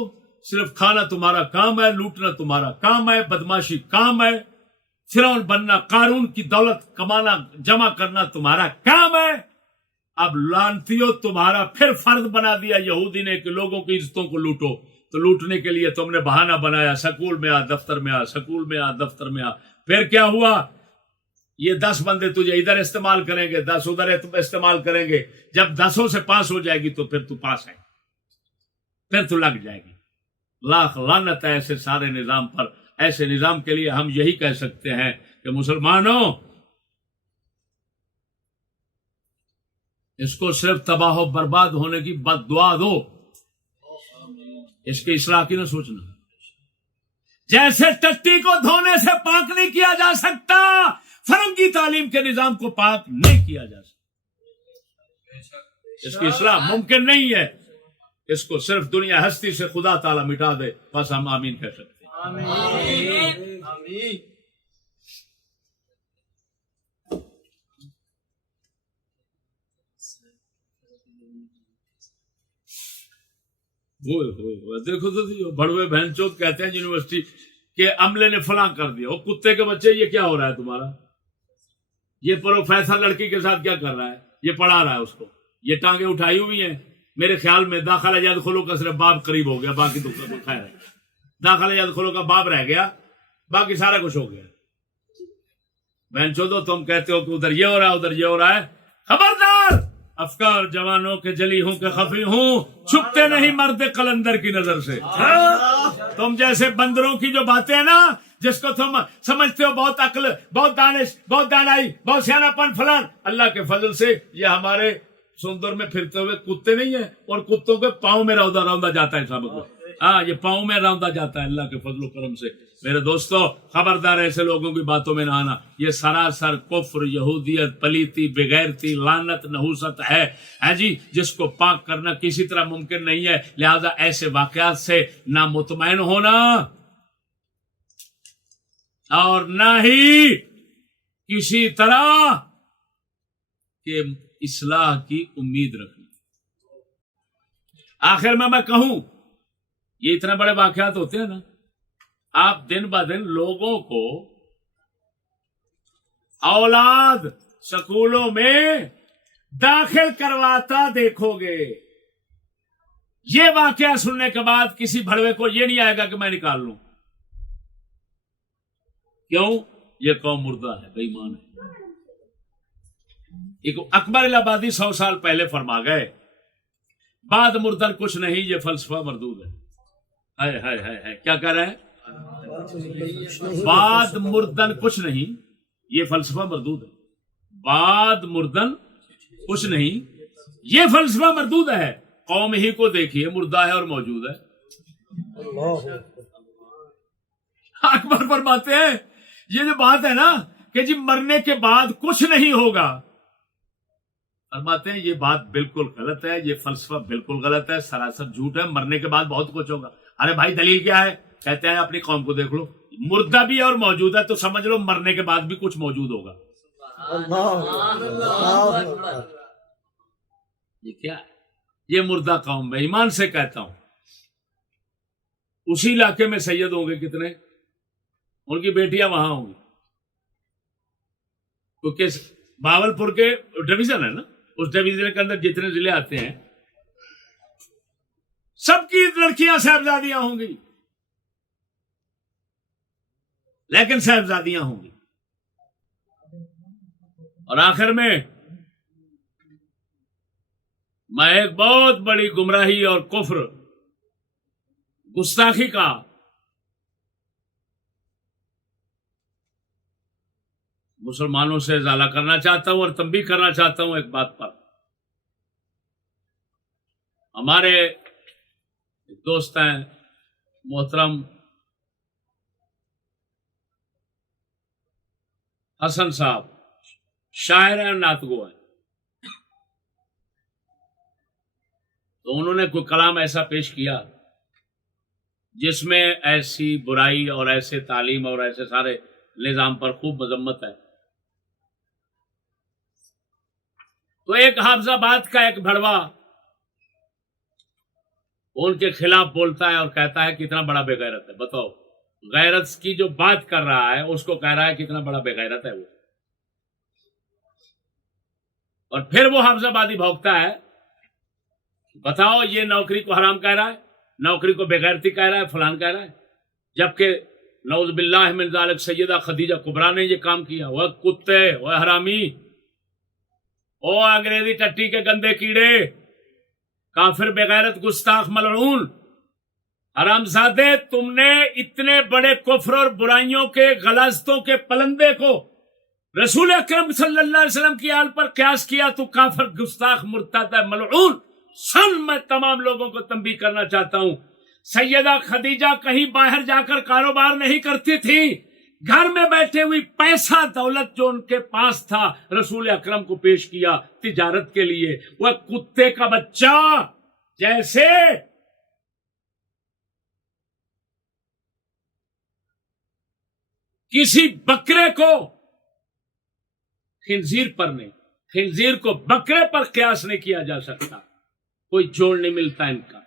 صرف کھانا تمہارا کام ہے، لوٹنا تمہارا کام ہے، بدماشی کام ہے، فرعون بننا، قارون کی دولت کمانا، جمع کرنا تمہارا کام ہے. اب لانتیوں تمہارا پھر فرض بنا دیا یہودی نے کہ لوگوں کی عزتوں کو لوٹو. تو لوٹنے کے لیے تم نے بہانہ بنایا، سکول میں آ، دفتر میں آ، سکول میں آ، دفتر میں آ. پھر کیا ہوا؟ یہ 10 بندے تجھے ادھر استعمال کریں گے، 10 ادھر استعمال کریں گے. جب 10 سے پاس ہو جائے گی تو پھر تو پاس ہے، پھر تو لگ جائے گی. لاکھ لعنت ہے ایسے سارے نظام پر. ایسے نظام کے لیے ہم یہی کہہ سکتے ہیں کہ مسلمانوں، اس کو صرف تباہ و برباد ہونے کی بد دعا دو، اس کی اصلاح کی نہ سوچنا. جیسے ٹٹی کو دھونے سے پاک نہیں کیا جا سکتا، فرنگی تعلیم کے نظام کو پاک نہیں کیا جا سکتا، اس کی اصلاح ممکن نہیں ہے، اس کو صرف دنیا ہستی سے خدا تعالیٰ مٹا دے، بس ہم آمین کہہ سکتے ہیں۔ آمین آمین۔ دیکھو تو بڑوے بہن چوت کہتے ہیں یونیورسٹی کے عملے نے فلاں کر دیا، وہ کتے کے بچے یہ کیا ہو رہا ہے تمہارا، یہ پروفیسر لڑکی کے ساتھ کیا کر رہا ہے، یہ پڑھا رہا ہے اس کو، یہ ٹانگیں اٹھائی ہوئی ہیں۔ میرے خیال میں داخلہ یدخلو کا صرف باب قریب ہو گیا، باقی تو خیر ہے، داخلہ یدخلو کا باب رہ گیا، باقی سارا کچھ ہو گیا۔ بہن چودو تم کہتے ہو کہ ادھر یہ ہو رہا ہے ادھر یہ ہو رہا ہے، خبردار، افکار جوانوں کے جلی ہوں کہ خفی ہوں، چھپتے نہیں مرد قلندر کی نظر سے۔ تم جیسے بندروں کی جو باتیں ہیں نا، جس کو تم سمجھتے ہو بہت عقل، بہت دانش، بہت دانائی، بہت سیانا پن فلان، اللہ کے فضل سے یہ ہمارے سندر میں پھرتے ہوئے کتے نہیں ہیں، اور کتوں کے پاؤں میں روندا جاتا ہے سب کو، ہاں یہ پاؤں میں روندا جاتا ہے اللہ کے فضل و کرم سے۔ میرے دوستو خبردار ایسے لوگوں کی باتوں میں نہ آنا، یہ سراسر کفر، یہودیت، پلیتی، بغیرتی، لعنت، نحوست ہے جی، جس کو پاک کرنا کسی طرح ممکن نہیں ہے۔ لہذا ایسے واقعات سے نہ مطمئن ہونا اور نہ ہی کسی طرح کے اصلاح کی امید رکھنا۔ آخر میں کہوں، یہ اتنے بڑے واقعات ہوتے ہیں نا، آپ دن بہ دن لوگوں کو اولاد سکولوں میں داخل کرواتا دیکھو گے، یہ واقعہ سننے کے بعد کسی بھڑوے کو یہ نہیں آئے گا کہ میں نکال لوں، کیوں؟ یہ قوم مردہ ہے، بے ایمان ہے۔ ایک اکبر الہآبادی 100 سال پہلے فرما گئے، بعد مردن کچھ نہیں، یہ فلسفہ مردود ہے۔ ہائے ہائے ہائے ہائے، کیا کہہ رہے ہیں؟ بعد مردن کچھ نہیں، یہ فلسفہ مردود ہے۔ بعد مردن کچھ نہیں، یہ فلسفہ مردود ہے۔ قوم ہی کو دیکھیے، مردہ ہے اور موجود ہے۔ اکبر فرماتے ہیں یہ جو بات ہے نا کہ جی مرنے کے بعد کچھ نہیں ہوگا، فرماتے ہیں یہ بات بالکل غلط ہے، یہ فلسفہ بالکل غلط ہے، سراسر جھوٹ ہے، مرنے کے بعد بہت کچھ ہوگا۔ ارے بھائی دلیل کیا ہے؟ کہتے ہیں اپنی قوم کو دیکھ لو، مردہ بھی ہے اور موجود ہے، تو سمجھ لو مرنے کے بعد بھی کچھ موجود ہوگا۔ یہ کیا ہے؟ یہ مردہ قوم ہے، ایمان سے کہتا ہوں۔ اسی علاقے میں سید ہوں گے کتنے، ان کی بیٹیاں وہاں ہوں گی، کیونکہ بھاولپور کے ڈویژن ہے نا، اس ڈویژن کے اندر جتنے ضلع آتے ہیں سب کی لڑکیاں صاحبزادیاں ہوں گی، لیکن صاحبزادیاں ہوں گی۔ اور آخر میں ایک بہت بڑی گمراہی اور کفر، گستاخی کا مسلمانوں سے ازالہ کرنا چاہتا ہوں اور تنبیہ کرنا چاہتا ہوں ایک بات پر۔ ہمارے دوست ہیں محترم حسن صاحب، شاعر ہیں، نعت گو ہیں، تو انہوں نے کوئی کلام ایسا پیش کیا جس میں ایسی برائی اور ایسے تعلیم اور ایسے سارے نظام پر خوب مذمت ہے۔ تو ایک حافظ آباد کا ایک بھڑوا ان کے خلاف بولتا ہے اور کہتا ہے کتنا بڑا بے غیرت ہے، بتاؤ غیرت کی جو بات کر رہا ہے اس کو کہہ رہا ہے کتنا بڑا بے غیرت ہے وہ۔ اور پھر وہ حافظ آبادی بھونکتا ہے، بتاؤ یہ نوکری کو حرام کہہ رہا ہے، نوکری کو بے غیرتی کہہ رہا ہے، فلان کہہ رہا ہے، جبکہ نعوذ باللہ من ذالک سیدہ خدیجہ کبریٰ نے یہ کام کیا۔ وہ کتے، وہ حرامی، او انگریزی ٹٹی کے گندے کیڑے، کافر، بغیرت، گستاخ، ملعون، حرامزادے، تم نے اتنے بڑے کفر اور برائیوں کے غلاظتوں کے پلندے کو رسول اکرم صلی اللہ علیہ وسلم کی آل پر قیاس کیا، تو کافر، گستاخ، مرتد ہے، ملعون۔ سن میں تمام لوگوں کو تنبیہ کرنا چاہتا ہوں، سیدہ خدیجہ کہیں باہر جا کر کاروبار نہیں کرتی تھی، گھر میں بیٹھے ہوئی پیسہ دولت جو ان کے پاس تھا رسول اکرم کو پیش کیا تجارت کے لیے۔ وہ کتے کا بچہ جیسے کسی بکرے کو خنزیر پر نہیں، خنزیر کو بکرے پر قیاس نہیں کیا جا سکتا، کوئی جوڑ نہیں ملتا ان کا۔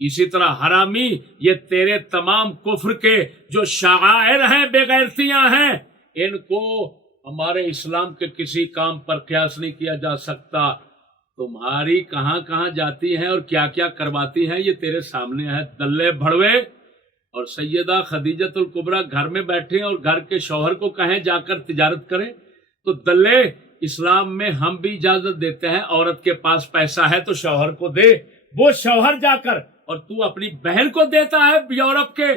اسی طرح حرامی یہ تیرے تمام کفر کے جو شعائر ہیں، بے غیرتیاں ہیں، ان کو ہمارے اسلام کے کسی کام پر قیاس نہیں کیا جا سکتا۔ تمہاری کہاں کہاں جاتی ہیں اور کیا کیا کرواتی ہیں یہ تیرے سامنے ہے دلے بھڑوے۔ اور سیدہ خدیجۃ الکبریٰ گھر میں بیٹھے اور گھر کے شوہر کو کہیں جا کر تجارت کریں، تو دلے اسلام میں ہم بھی اجازت دیتے ہیں، عورت کے پاس پیسہ ہے تو شوہر کو دے، وہ شوہر جا کر، اور تو اپنی بہن کو دیتا ہے یورپ کے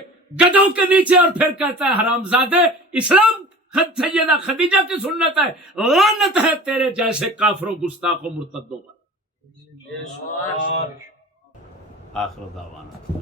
گدھوں کے نیچے، اور پھر کہتا ہے حرامزادے اسلام سیدہ خدیجہ کی سنت ہے۔ لعنت ہے تیرے جیسے کافروں گستاخوں مرتدوں پر۔ آخر دعوانا